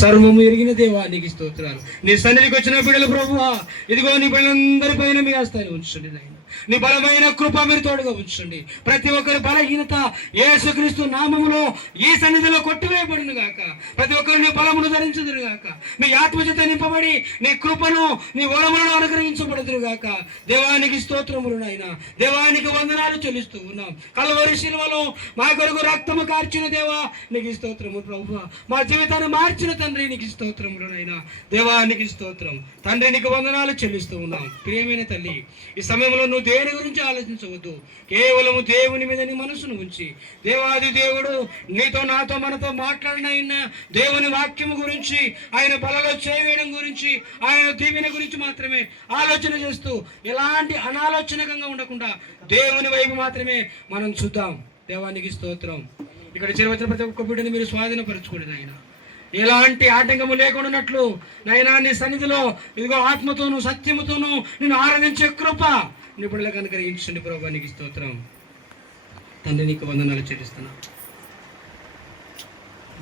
సర్వము ఎరిగిన దేవానికి స్తోత్రాలు. నీ సన్నిధికి వచ్చిన బిడ్డలు ప్రభువా, ఇదిగో నీ బిడ్డలందరి పైన మీ హస్తాన్ని ఉంచండి నాయన. నీ బలమైన కృప మీరు తోడుగా ఉంచండి. ప్రతి ఒక్కరి బలహీనత యేసుక్రీస్తు నామములో ఈ సన్నిధిలో కొట్టివేయబడును గాక. ప్రతి ఒక్కరు నీ బలమును ధరించుదురు గాక. మీ ఆత్మచేత నింపబడి నీ కృపను నీ వరములను అనుగ్రహించబడుదురు గాక. దేవానికి స్తోత్రములు నాయన. దేవానికి వందనాలు చెల్లిస్తూ ఉన్నాం. కల్వరి శిలువలో మా కొరకు రక్తము కార్చిన దేవా నీకు స్తోత్రము ప్రభువా. మా జీవితాన్ని మార్చిన తండ్రి నీకు స్తోత్రములు నాయన. దేవానికి స్తోత్రం తండ్రి, నీకు వందనాలు చెల్లిస్తూ ఉన్నాం. ప్రియమైన తల్లి, ఈ సమయంలో నువ్వు దేని గురించి ఆలోచించవద్దు. కేవలము దేవుని మీద నీ మనసును ఉంచి, దేవాది దేవుడు నీతో నాతో మనతో మాట్లాడిన దేవుని వాక్యము గురించి, ఆయన బలలో చేయవేయడం గురించి, ఆయన దీవెన గురించి మాత్రమే ఆలోచన చేస్తూ ఎలాంటి అనాలోచనకంగా ఉండకుండా దేవుని వైపు మాత్రమే మనం చూద్దాం. దేవానికి స్తోత్రం. ఇక్కడ చేరవచ్చిన ప్రతి ఒక్క బిడ్డని మీరు స్వాధీనపరచుకోండి నాయన. ఎలాంటి ఆటంకము లేకుండానట్లు నాయనా నీ సన్నిధిలో ఇదిగో ఆత్మతోనూ సత్యముతోనూ నేను ఆరాధించే కృప నిపుణులకు అనుగ్రహించండి ప్రభు. నీకు స్తోత్రం తండ్రి, నీకు వందనాలు చెల్లిస్తున్నా.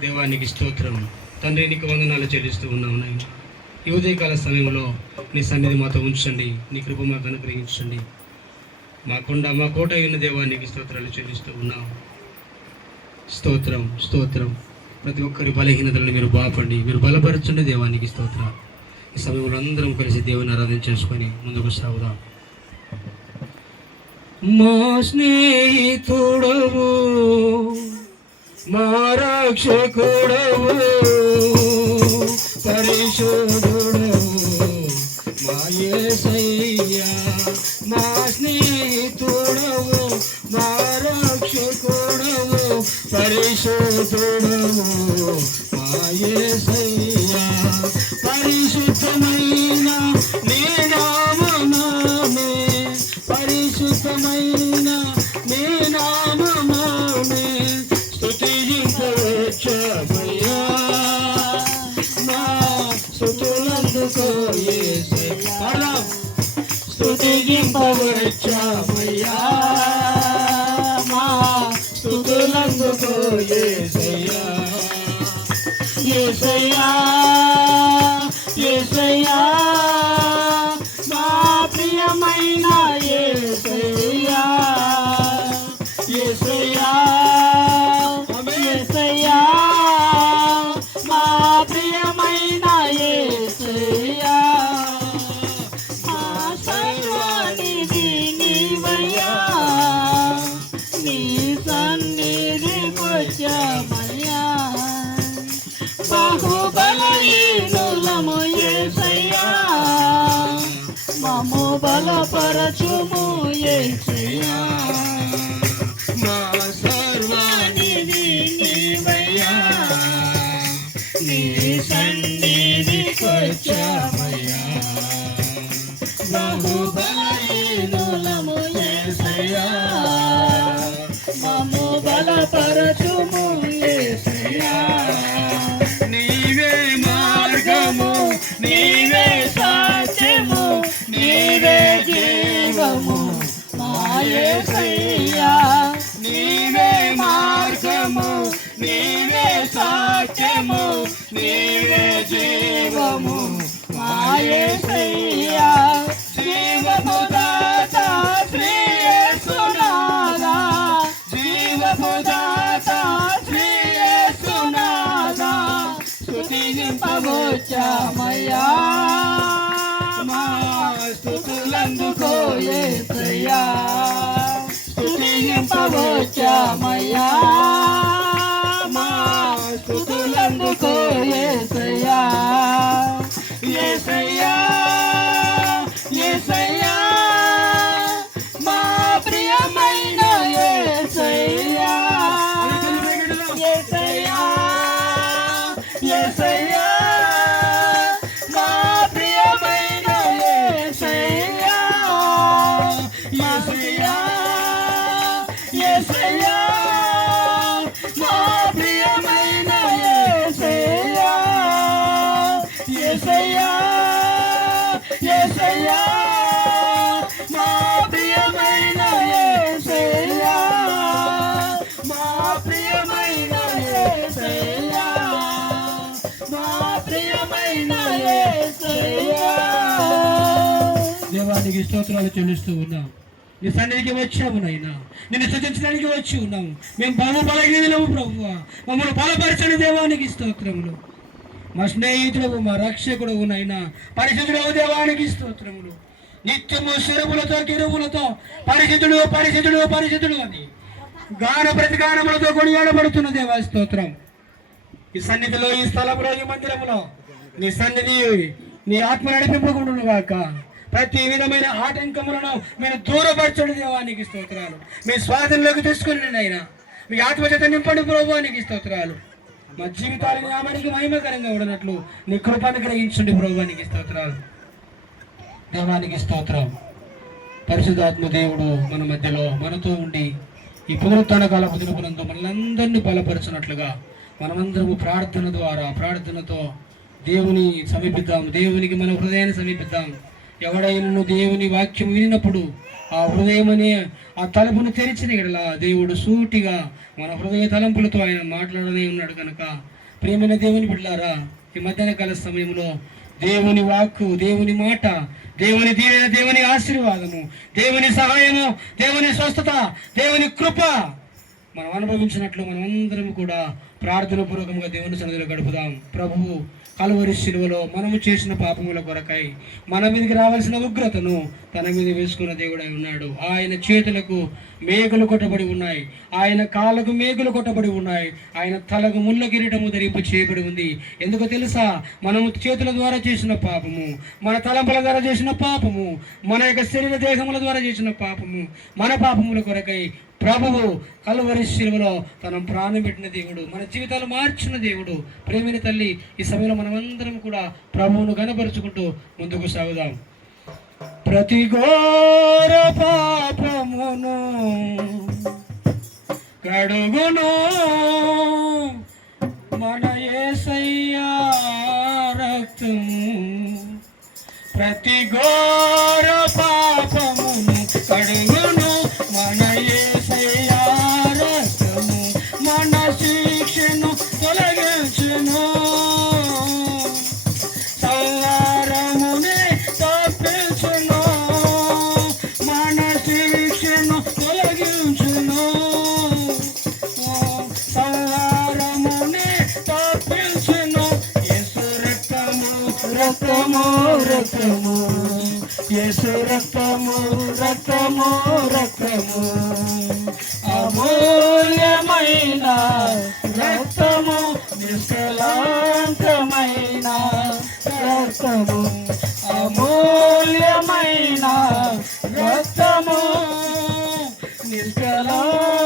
దేవానికి స్తోత్రం తండ్రి, నీకు వందనాలు చెల్లిస్తూ ఉన్నావు నాయన. ఈ ఉదయకాల సమయంలో నీ సన్నిధి మాతో ఉంచండి. నీ కృప మాకు అనుగ్రహించండి. మా కొండ మా కోట అయిన దేవానికి స్తోత్రాలు చెల్లిస్తూ ఉన్నావు. స్తోత్రం స్తోత్రం. ప్రతి ఒక్కరి బలహీనతలను మీరు బాపండి, మీరు బలపరచండి. దేవానికి స్తోత్రం. ఈ సమయంలో అందరం కలిసి దేవుని ఆరాధన చేసుకొని ముందుకు సాగుదాం. మా స్నేహితుడవు, మా రక్షకుడవు, పరిశుద్ధుడవు మా యేసయ్యా. మా స్నేహితుడవు, మా రక్షకుడవు, పరిశుద్ధుడవు మా యేసయ్యా. పరిశుద్ధమైన నీ నామమే, పరిశుద్ధమైన నీ నామమే స్తుతించవచ్చమయ్యా. మా స్తుతులందుకో యేసయ్యా, స్తుతించవచ్చమయ్యా. మా స్తుతులందుకో యేసయ్యా. యేసయ్యా యేసయ్యా మా ప్రియమైన యేసయ్యా. యేసయ్యా యేసయ్యా మా ప్రియమైన యేసయ్యా. మా సర్వానిధి నీవయ్యా, నీ సన్నిధికొచ్చామయ్యా. బాహుబలహీనులము యేసయ్యా, మమ్ము బలపరచుము యేసయ్యా. మా సర్వానిధి నీవయ్యా, నీ సన్నిధికొచ్చామయ్యా. బాహుబలహీనులము యేసయ్యా, మమ్ము బలపరచుము యేసయ్యా. నీవే మార్గము, నీవే సత్యము, నీవే జీవము మా యేసయ్యా. నీవే మార్గము, నీవే సత్యము, నీవే జీవము మా యేసయ్యా. జీవము దాత శ్రీ యేసునాథా, జీవము దాత శ్రీ యేసునాథా, స్తుతింపవచ్చమయ్యా. మా స్తుతులందుకో యేసయ్యా, స్తుతింపవచ్చమయ్యా. మా స్తుతులందుకో యేసయ్యా. యేసయ్యా యేసయ్యా మా ప్రియమైన యేసయ్యా. యేసయ్యా యేసయ్యా మా ప్రియమైన యేసయ్యా. యేసయ్యా యేసయ్యా మా ప్రియమైన యేసయ్యా. యేసయ్యా యేసయ్యా మా ప్రియమైన యేసయ్యా. మా ప్రియమైన యేసయ్యా. మా ప్రియమైన యేసయ్యా. దేవానికి స్తోత్రాలు చెల్లిస్తూ ఉన్నాం. నీ సన్నిధికి వచ్చాము నాయనా, నిన్ను స్తుతించడానికి వచ్చి ఉన్నాము. మేము బలహీనము ప్రభువా, మమ్మల్ని బలపరచని దేవానికి స్తోత్రములు. మా స్నేహితుడు, మా రక్షకుడు నాయనా, పరిశుద్ధుడు దేవానికి స్తోత్రములు. నిత్యము శరములతో కిరువులతో పరిశుద్ధుడు పరిశుద్ధుడు పరిశుద్ధుడు అని గాన ప్రతిగానములతో కొనియాడబడుతున్న దేవా స్తోత్రం. ఈ సన్నిధిలో, ఈ స్థలంలో, ఈ మందిరంలో నీ సన్నిధి, నీ ఆత్మ నడిపింపకుండును గాక. ప్రతి విధమైన ఆటంకములను మీరు దూరపరచండి దేవానికి స్తోత్రాలు. మీ స్వాధీనంలోకి తీసుకుని అయినా మీ ఆత్మచేత నింపండి ప్రభువానికి స్తోత్రాలు. మా జీవితాలని ఆమెకి మహిమకరంగా ఉండనట్లు నీ కృపను గ్రహించండి ప్రభువానికి స్తోత్రాలు. దేవానికి స్తోత్రం. పరిశుద్ధాత్మ దేవుడు మన మధ్యలో మనతో ఉండి ఈ పునరుత్థాన కాల దినమునందు మనలందరినీ బలపరచినట్లుగా మనమందరము ప్రార్థనతో దేవుని సమీపిద్దాం. దేవునికి మన హృదయాన్ని సమీపిద్దాం. ఎవడైనా దేవుని వాక్యం వినినప్పుడు ఆ హృదయం అనే ఆ తలుపును తెరిచిన ఎడల దేవుడు సూటిగా మన హృదయ తలంపులతో ఆయన మాట్లాడనే ఉన్నాడు కనుక ప్రియమైన దేవుని బిడ్డలారా, ఈ మధ్యాహ్న కాల సమయంలో దేవుని వాక్కు, దేవుని మాట, దేవుని దీవెన, దేవుని ఆశీర్వాదము, దేవుని సహాయము, దేవుని స్వస్థత, దేవుని కృప మనం అనుభవించినట్లు మనమందరం కూడా ప్రార్థన పూర్వకంగా దేవుని సన్నిధిలో గడుపుదాం. ప్రభువు కలువరి శిలువలో మనము చేసిన పాపముల కొరకై మన మీదకి రావాల్సిన ఉగ్రతను తన మీద వేసుకున్న దేవుడై ఉన్నాడు. ఆయన చేతులకు మేకులు కొట్టబడి ఉన్నాయి, ఆయన కాళ్ళకు మేకులు కొట్టబడి ఉన్నాయి, ఆయన తలకు ముళ్ళ కిరీటము ధరింపు చేయబడి ఉంది. ఎందుకో తెలుసా? మనము చేతుల ద్వారా చేసిన పాపము, మన తలంపుల ద్వారా చేసిన పాపము, మన యొక్క శరీర దేహముల ద్వారా చేసిన పాపము, మన పాపముల కొరకై ప్రభువు కలువరి శిలువలో తన ప్రాణం పెట్టిన దేవుడు, మన జీవితాలు మార్చిన దేవుడు. ప్రేమిన తల్లి, ఈ సమయంలో మనమందరం కూడా ప్రభువును గణపరుచుకుంటూ ముందుకు సాగుదాం. ప్రతి ఘోర పాపమును కడుగును మన యేసయ్యా రక్తము. ప్రతి ఘోర పాపమును కడుగును మన యేసయ్యా రక్తము. మన శిక్షను తొలగించును, సంహారమునే తప్పించును. మన శిక్షను తొలగించును, సంహారమునే తప్పించును. యేసు రక్తము రక్తము రక్తము, యేసు రక్తము రక్తము రక్తము, అమూల్యమైన రక్తము, నిష్కలంకమైన రక్తము, అమూల్యమైన రక్తము, నిష్కలంకమైన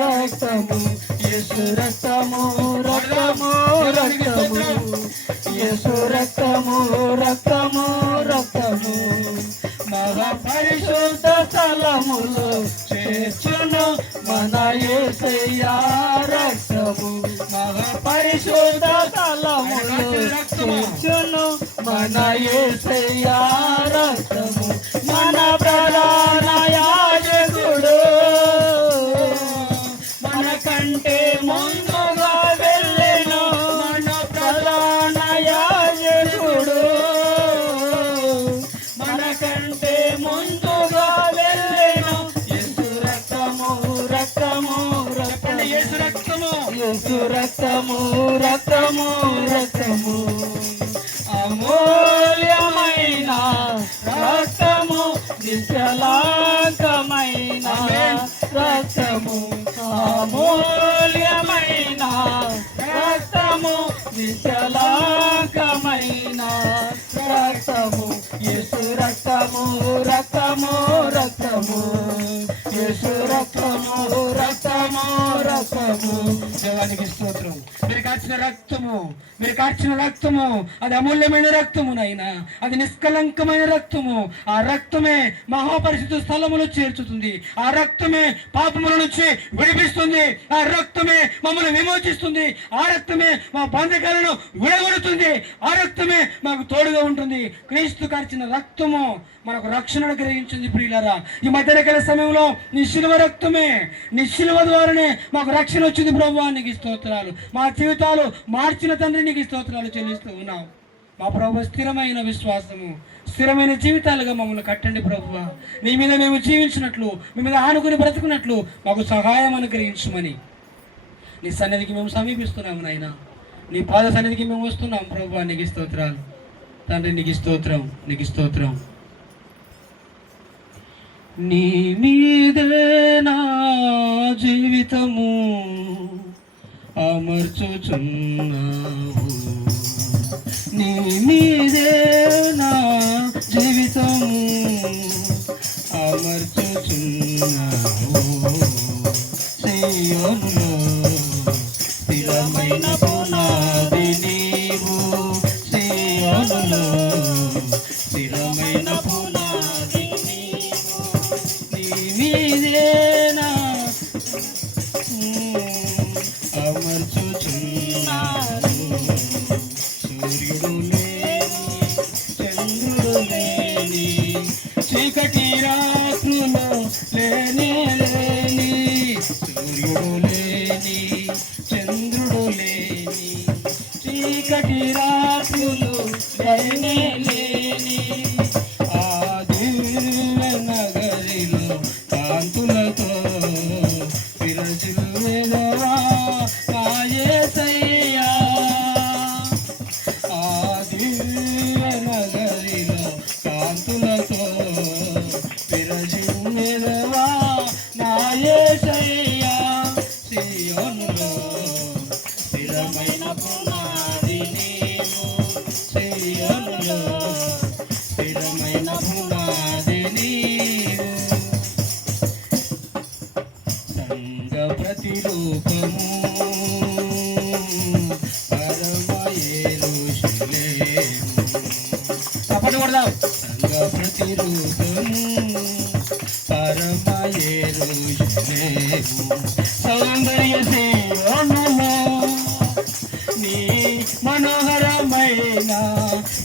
రక్తము. యేసు రక్తము రక్తము రక్తము, యేసు రక్తము రక్తము రక్తము, మహా పరిశుద్ధ స్థలములో చేర్చును మన యేసయ్యా రక్తము. మహా పరిశుద్ధ స్థలములో చేర్చును మన యేసయ్యా రక్తము. మన ప్రధాన యాజకుడు మన కంటే ముందుగా వెళ్ళెను, మన ప్రధాన యాజకుడు మన కంటే ముందుగా వెళ్ళెను. యేసు రక్తము రక్తము రక్తము, యేసు రక్తము యేసు రక్తము రక్తము రక్తము, అమూల్యమైన రక్తము, నిష్కలంకమైన రక్తము, అమూల్యమైన రక్తము, నిష్కలంకమైన రక్తము. యేసు రక్తము రక్తము రక్తము, యేసు రక్తము రక్తము రక్తము. దేవానికి స్తోత్రం. మీరు కార్చిన రక్తము, మీరు కార్చిన రక్తము అది అమూల్యమైన రక్తము నైనా, అది నిష్కలంకమైన రక్తము. ఆ రక్తమే మహాపరిశుద్ధ స్థలములో చేర్చుతుంది, ఆ రక్తమే పాపముల నుంచి విడిపిస్తుంది, ఆ రక్తమే మమ్మల్ని విమోచిస్తుంది, ఆ రక్తమే మా బంధకాలను విడగొడుతుంది, ఆ రక్తమే మాకు తోడుగా ఉంటుంది. క్రీస్తు కార్చిన రక్తము మనకు రక్షణను గ్రహించింది ప్రియులారా. ఈ మధ్యకాల సమయంలో నీ శిలువ రక్తమే, నీ శిలువ ద్వారానే మాకు రక్షణ వచ్చింది ప్రభువా, నీకు స్తోత్రాలు. మా జీవితాలు మార్చిన తండ్రి నీకు స్తోత్రాలు చెల్లిస్తూ ఉన్నాం. మా ప్రభు స్థిరమైన విశ్వాసము, స్థిరమైన జీవితాలుగా మమ్మల్ని కట్టండి ప్రభువా. నీ మీద మేము జీవించినట్లు, మీ మీద ఆనుకుని బ్రతుకున్నట్లు మాకు సహాయం అనుగ్రహించమని నీ సన్నిధికి మేము సమీపిస్తున్నాము నాయన. నీ పాద సన్నిధికి మేము వస్తున్నాం ప్రభువా, నీకు స్తోత్రాలు తండ్రి, నీకు స్తోత్రం, నీకు స్తోత్రం. నీ మీదే నా జీవితము అమర్చుచున్నావు, నీ మీదే నా జీవితము అమర్చుచున్నావు. సియోనులో స్థిరమైన పునాది నీవు, సియోనులో స్థిరమైన పునాది నీవు, నీ మీదే నా అమర్చుచున్నావు. సూర్యుడు లేని, చంద్రుడు లేని, చీకటి రాత్రులు లేని లేని, సూర్యుడు లేని, చంద్రుడు లేని, చీకటి రాత్రులు లేని లేని, ఆ దివ్య నగరిలో కాంతులతో విరజిల్లేదవా నా యేసయ్యా. ఆ దివ్య నగరిలో కాంతులతో విరజిల్లేదవా నా యేసయ్యా. సియోనులో స్థిరమైన పునాది నీవు, సియోనులో స్థిరమైన పునాది నీవు. సంగ ప్రతిరూపము పరమ యెరూషలేము, తప్పటి కొడదాం. సంగ ప్రతిరూపము పరమ యెరూషలేము, సౌందర్య సియోనులో నీ మనోహరమైన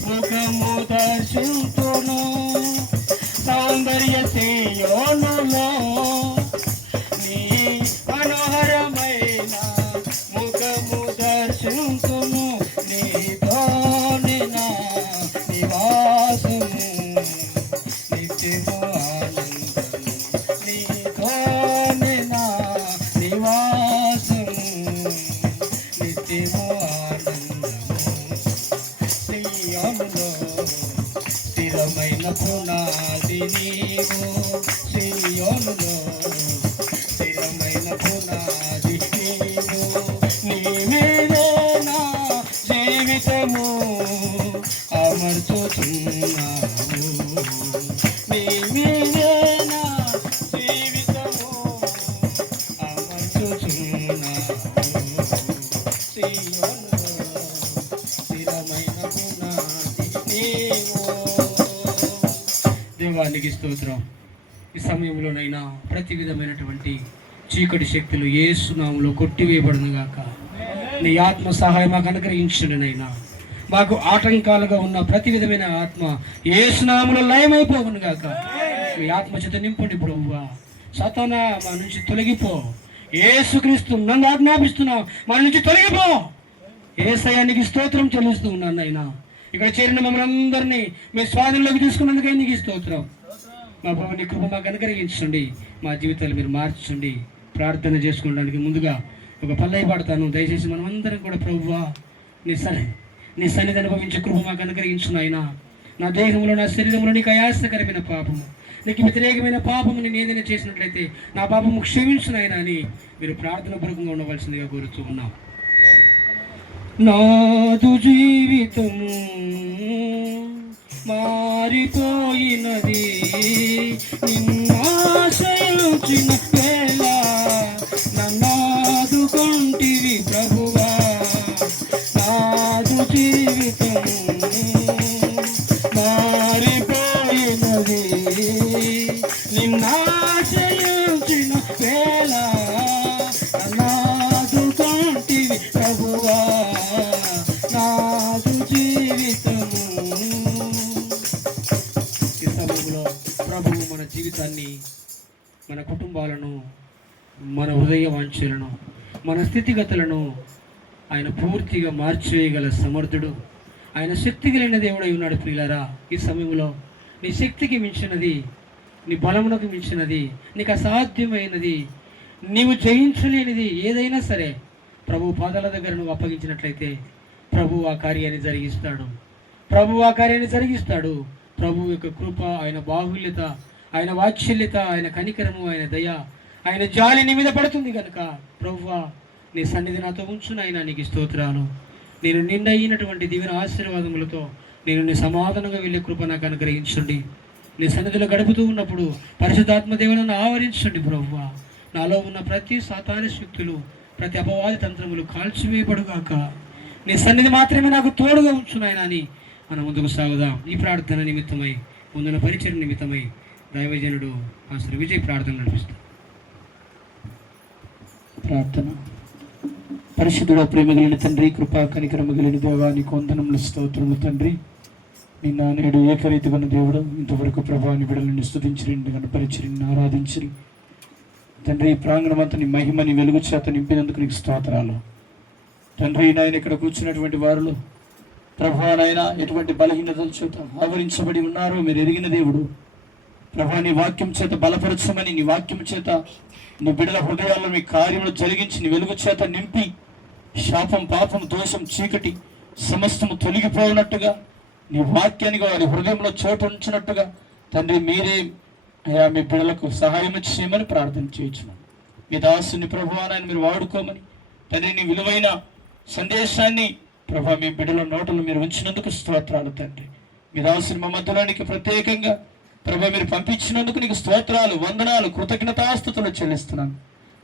ముఖము దర్శింతును. సౌందర్య సియోనులో నీ మనోహరమైన ముఖము దర్శింతును. నీతోనే నా నివాసము నిత్యము ఆనందము, నీతోనే నా నివాసము నిత్యము ఆనందము. సియోనులో స్థిరమైన పునాది నీవు, సియోనులో స్థిరమైన పునాది నీవు, నీ మీదే నా జీవితము అమర్చుచున్నావు, నీ మీదే నా జీవితము అమర్చుచున్నావు. సియోనులో స్థిరమైన పునాది నీవు. దేవానికి స్తోత్రం. ఈ సమయంలోనైనా ప్రతి విధమైనటువంటి చీకటి శక్తులు యేసు నామములో కొట్టివేయబడును గాక. నీ ఆత్మ సహాయం మాకు అనుగ్రహించునైనా. మాకు ఆటంకాలుగా ఉన్న ప్రతి విధమైన ఆత్మ యేసు నామములో లయమైపోవును గాక. మీ ఆత్మ చేత నింపండి ప్రభువా. సాతానా మా నుంచి తొలగిపో. యేసుక్రీస్తు నన్ను ఆజ్ఞాపిస్తున్నావు, మన నుంచి తొలగిపో. యేసయ్యానికి స్తోత్రం చెల్లిస్తూ ఉన్నాను నాయనా. ఇక్కడ చేరిన మమ్మల్ని అందరినీ మీ స్వాధీనంలోకి తీసుకున్నందుకే నీకు స్తోత్రం. మా ప్రభు నీ కృప మాకు అనుగ్రహించండి, మా జీవితాలు మీరు మార్చండి. ప్రార్థన చేసుకోవడానికి ముందుగా ఒక పల్లవి పాడతాను. దయచేసి మనం అందరం కూడా ప్రభువా నీ సన్నిధి అనుభవించే కృప మాకు అనుగ్రహించు నాయనా. నా దేహంలో నా శరీరంలో నీకు అయాసకరమైన పాపము, నీకు వ్యతిరేకమైన పాపము నేను ఏదైనా చేసినట్లయితే నా పాపము క్షమించు నాయనా అని మీరు ప్రార్థన పూర్వకంగా ఉండవలసిందిగా కోరుతూ ఉన్నాం. నాదు జీవితము మారిపోయినది, నిన్నాశయించిన వేళ నన్నాదుకొంటివి ప్రభువా. నాదు జీవితము మారిపోయినది, నిన్నాశయించిన వేళ నన్నాదుకొంటివి ప్రభువా. నాదు జీవితము. ఈ సమయంలో అంచెలను మన స్థితిగతులను ఆయన పూర్తిగా మార్చివేయగల సమర్థుడు. ఆయన శక్తి కలిగిన దేవుడై ఉన్నాడు. ప్రియులారా, ఈ సమయంలో నీ శక్తికి మించినది, నీ బలమునకు మించినది, నీకు అసాధ్యమైనది, నీవు జయించలేనిది ఏదైనా సరే ప్రభు పాదాల దగ్గర నువ్వు అప్పగించినట్లయితే ప్రభు ఆ కార్యాన్ని జరిగిస్తాడు. ప్రభు యొక్క కృప, ఆయన బాహుల్యత, ఆయన వాత్సల్యత, ఆయన కనికరము, ఆయన దయ, ఆయన జాలి నీ మీద పడుతుంది కనుక ప్రభువా నీ సన్నిధి నాతో ఉంచు నాయనా, నీకు స్తోత్రాలు. నేను నిండయినటువంటి దీవెన ఆశీర్వాదములతో నేను నీ సమాధానంగా వెళ్ళే కృప నాకు అనుగ్రహించండి. నీ సన్నిధిలో గడుపుతూ ఉన్నప్పుడు పరిశుద్ధాత్మ దేవులను ఆవరించండి ప్రభువా. నాలో ఉన్న ప్రతి సాతాన శక్తులు, ప్రతి అపవాది తంత్రములు కాల్చివేయబడుగాక. నీ సన్నిధి మాత్రమే నాకు తోడుగా ఉంచు నాయనా అని మనం ముందుకు సాగుదాం. ఈ ప్రార్థన నిమిత్తమై, ముందున పరిచయం నిమిత్తమై దైవజనుడు పాస్టర్ విజయ్ ప్రార్థన నడిపిస్తాం. ప్రార్థన. పరిశుద్ధుడ, ప్రేమగలిగిన తండ్రి, కృపా కనికరము కలిగిన దేవా, నీకు వందనములు, స్తోత్రములు తండ్రి. నిన్న నేడు ఏకరీతిగా దేవుడు ఇంతవరకు ప్రభావాన్ని బిడలని స్తుతించి కనపరిచి ఆరాధించి తండ్రి, ఈ ప్రాంగణమంతా నీ మహిమని వెలుగు చేత నింపినందుకు నీకు స్తోత్రాలు తండ్రి. నాయన ఇక్కడ కూర్చున్నటువంటి వారిలో ప్రభా నాయన ఎటువంటి బలహీనతల చేత ఆవరించబడి ఉన్నారో మీరు ఎరిగిన దేవుడు. ప్రభా, నీ వాక్యం చేత బలపరచమని, నీ వాక్యం చేత నీ బిడ్డల హృదయాల్లో మీ కార్యములు జరిగించి నీ వెలుగు చేత నింపి శాపం, పాపం, దోషం, చీకటి సమస్తము తొలగిపోయినట్టుగా నీ వాక్యానికి వారి హృదయంలో చోటు ఉంచినట్టుగా తండ్రి మీరే అయా మీ బిడ్డలకు సహాయం చేయమని ప్రార్థన చేయొచ్చు. మీ దాసుని ప్రభువానాన్ని మీరు వాడుకోమని తండ్రి, నీ విలువైన సందేశాన్ని ప్రభా మీ బిడ్డల నోటలు మీరు ఉంచినందుకు స్తోత్రాలు తండ్రి. మీ దాసుని మా మధ్యలోనికి ప్రత్యేకంగా ప్రభా మీరు పంపించినందుకు నీకు స్తోత్రాలు, వందనాలు, కృతజ్ఞతాస్తుతులు చెల్లిస్తున్నాను.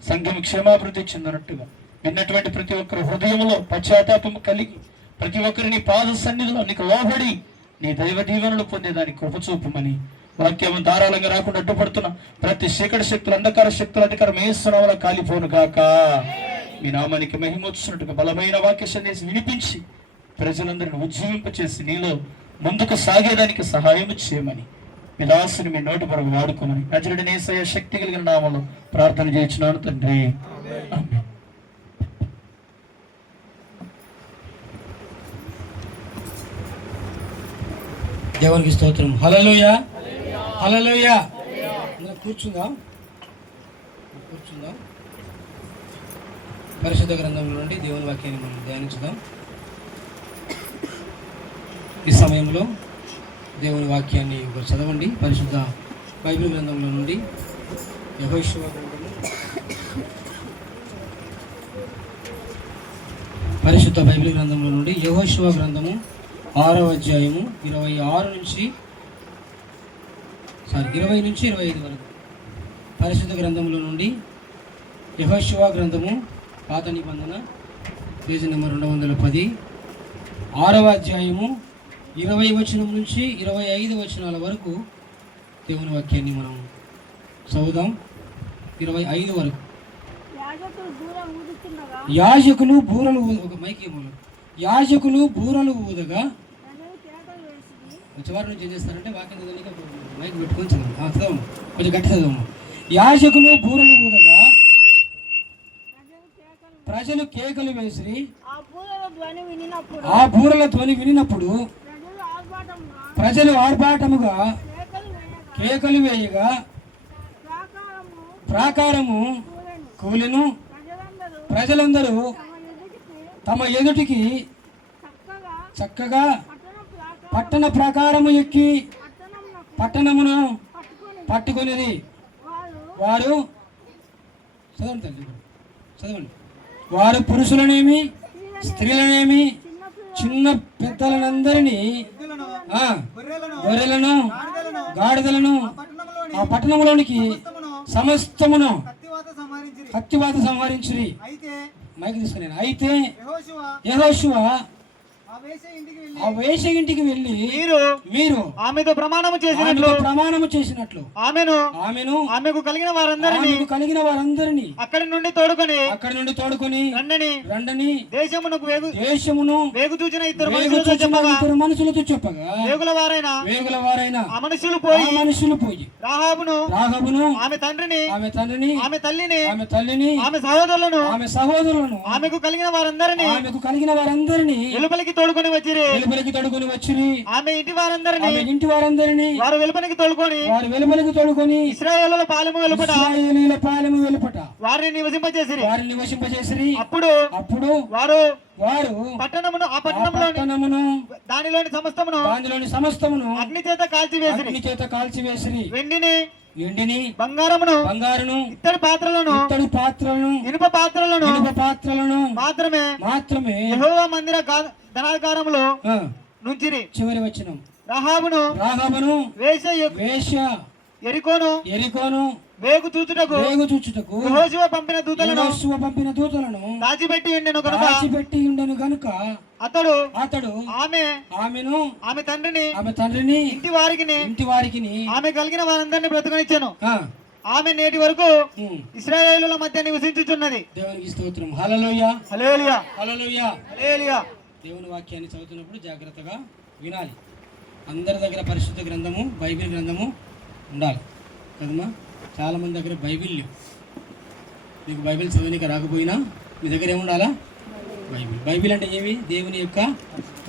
సంఘం క్షేమాభివృద్ధి చెందినట్టుగా విన్నటువంటి ప్రతి ఒక్కరి హృదయంలో పశ్చాత్తాపం కలిగి ప్రతి ఒక్కరిని పాద సన్నిధిలో నీకు లోబడి నీ దైవ దీవెనలు పొందేదానికి కృపచూపమని, వాక్యం ధారాళంగా రాకుండా అడ్డుపడుతున్న ప్రతి చీకటి శక్తులు, అంధకార శక్తులు, అధికారం ఏసునామములో కాలిపోను గాక. మీ నామానికి మహిమొచ్చినట్టుగా బలమైన వాక్య సందేశం వినిపించి ప్రజలందరిని ఉజ్జీవింపచేసి నీలో ముందుకు సాగేదానికి సహాయం చేయమని మీ దాసుని మీ నోటి వరకు వాడుకోమని నజరుడైన యేసయ్య శక్తి కలిగిన నామములో ప్రార్థన చేయించున్నాను తండ్రి. ఆమేన్. దేవునికి స్తోత్రం. హల్లెలూయా, హల్లెలూయా. కూర్చుందాం. పరిశుద్ధ గ్రంథంలో నుండి దేవుని వాక్యాన్ని మనం ధ్యానించుదాం. ఈ సమయంలో దేవుని వాక్యాన్ని చదవండి. పరిశుద్ధ బైబిల్ గ్రంథంలో నుండి యెహోషువ గ్రంథము, పరిశుద్ధ బైబిల్ గ్రంథంలో నుండి యెహోషువ గ్రంథము 6వ అధ్యాయము 20 నుంచి 25 వరకు. పరిశుద్ధ గ్రంథంలో నుండి యెహోషువ గ్రంథము, పాత నిబంధన, పేజీ నెంబర్ 210, 6వ అధ్యాయము 20 వచనం నుంచి 25 వచనాల వరకు దేవుని వాక్యాన్ని మనం చదువుదాం. 25 వరకు. యాజకులు బూరలు ఒక మైకి యాజకులు బూరలు ఊదగా చివరి నుంచి ఏం చేస్తారంటే వాక్యం చదవడానికి మైక్ పెట్టుకొని చదవము, కొంచెం గట్టి చదవము. యాజకులు బూరలు ఊదగా ప్రజలు కేకలు వేసి ఆ బూరల ధ్వని వినినప్పుడు ప్రజలు ఆర్భాటముగా కేకలు వేయగా ప్రాకారము కూలిను. ప్రజలందరూ తమ ఎదుటికి చక్కగా పట్టణ ప్రాకారము ఎక్కి పట్టణమును పట్టుకునేది. వారు చదవండి. వారు పురుషులనేమి స్త్రీలనేమి చిన్న పెద్దలనందరినీ, గొర్రెలను, గాడిదలను ఆ పట్టణంలోనికి సమస్తమును కత్తివాత సంహరించిరి. మైకి తీసుకున్నాను. అయితే యెహోషువ ఆ వేశ్య ఇంటికి వెళ్ళి మీరు ఆమెతో ప్రమాణము చేసినట్లు ఆమెను ఆమెకు కలిగిన వారందరినీ అక్కడి నుండి తోడుకొని రండని దేశమును వేగు చూచిన ఇద్దరు మనుషులతో చెప్పగా వేగుల వారైన ఆ మనుషులు పోయి రాహాబును ఆమె తండ్రిని ఆమె తల్లిని ఆమె సహోదరులను ఆమెకు కలిగిన వారందరినీ వెలుపలికి తోడుకొని వచ్చిరి. ఆమె ఇంటి వారందరినీ వారు వెలుపలికి తోడుకొని ఇశ్రాయేలుల పాలెము వెలుపట వారిని నివసింపచేసిరి. అప్పుడు వారు పట్టణమును దానిలోని సమస్తమును అగ్ని చేత కాల్చివేసిరి. వెండిని బంగారమును ఇత్తడి పాత్రలను ఇనుప పాత్రలను మాత్రమే యెహోవా మందిర ధనాగారములో నుంచిరి. చివరి వచనం రాహాబును వేశ్య ఎరికోను వేగు చూచుటకు యెహోషువ పంపిన దూతలను దాచిపెట్టి ఉండెను గనుక అతడు ఆమె తండ్రిని ఇంటి వారికి ఆమె కలిగిన వారందరినీ బ్రతుకనిచ్చాను. ఆమె నేటి వరకు ఇశ్రాయేలుల మధ్య నివసించుచున్నది. దేవునికి స్తోత్రం. హల్లెలూయా హల్లెలూయా హల్లెలూయా హల్లెలూయా. దేవుని వాక్యాన్ని చదువుతున్నప్పుడు జాగ్రత్తగా వినాలి. అందరి దగ్గర పరిశుద్ధ గ్రంథము బైబిల్ గ్రంథము ఉండాలి కదమ్మా. చాలామంది దగ్గర బైబిల్ లేవు. మీకు బైబిల్ చదవడానికి రాకపోయినా మీ దగ్గర ఏముండాలా? బైబిల్ అంటే ఏమి? దేవుని యొక్క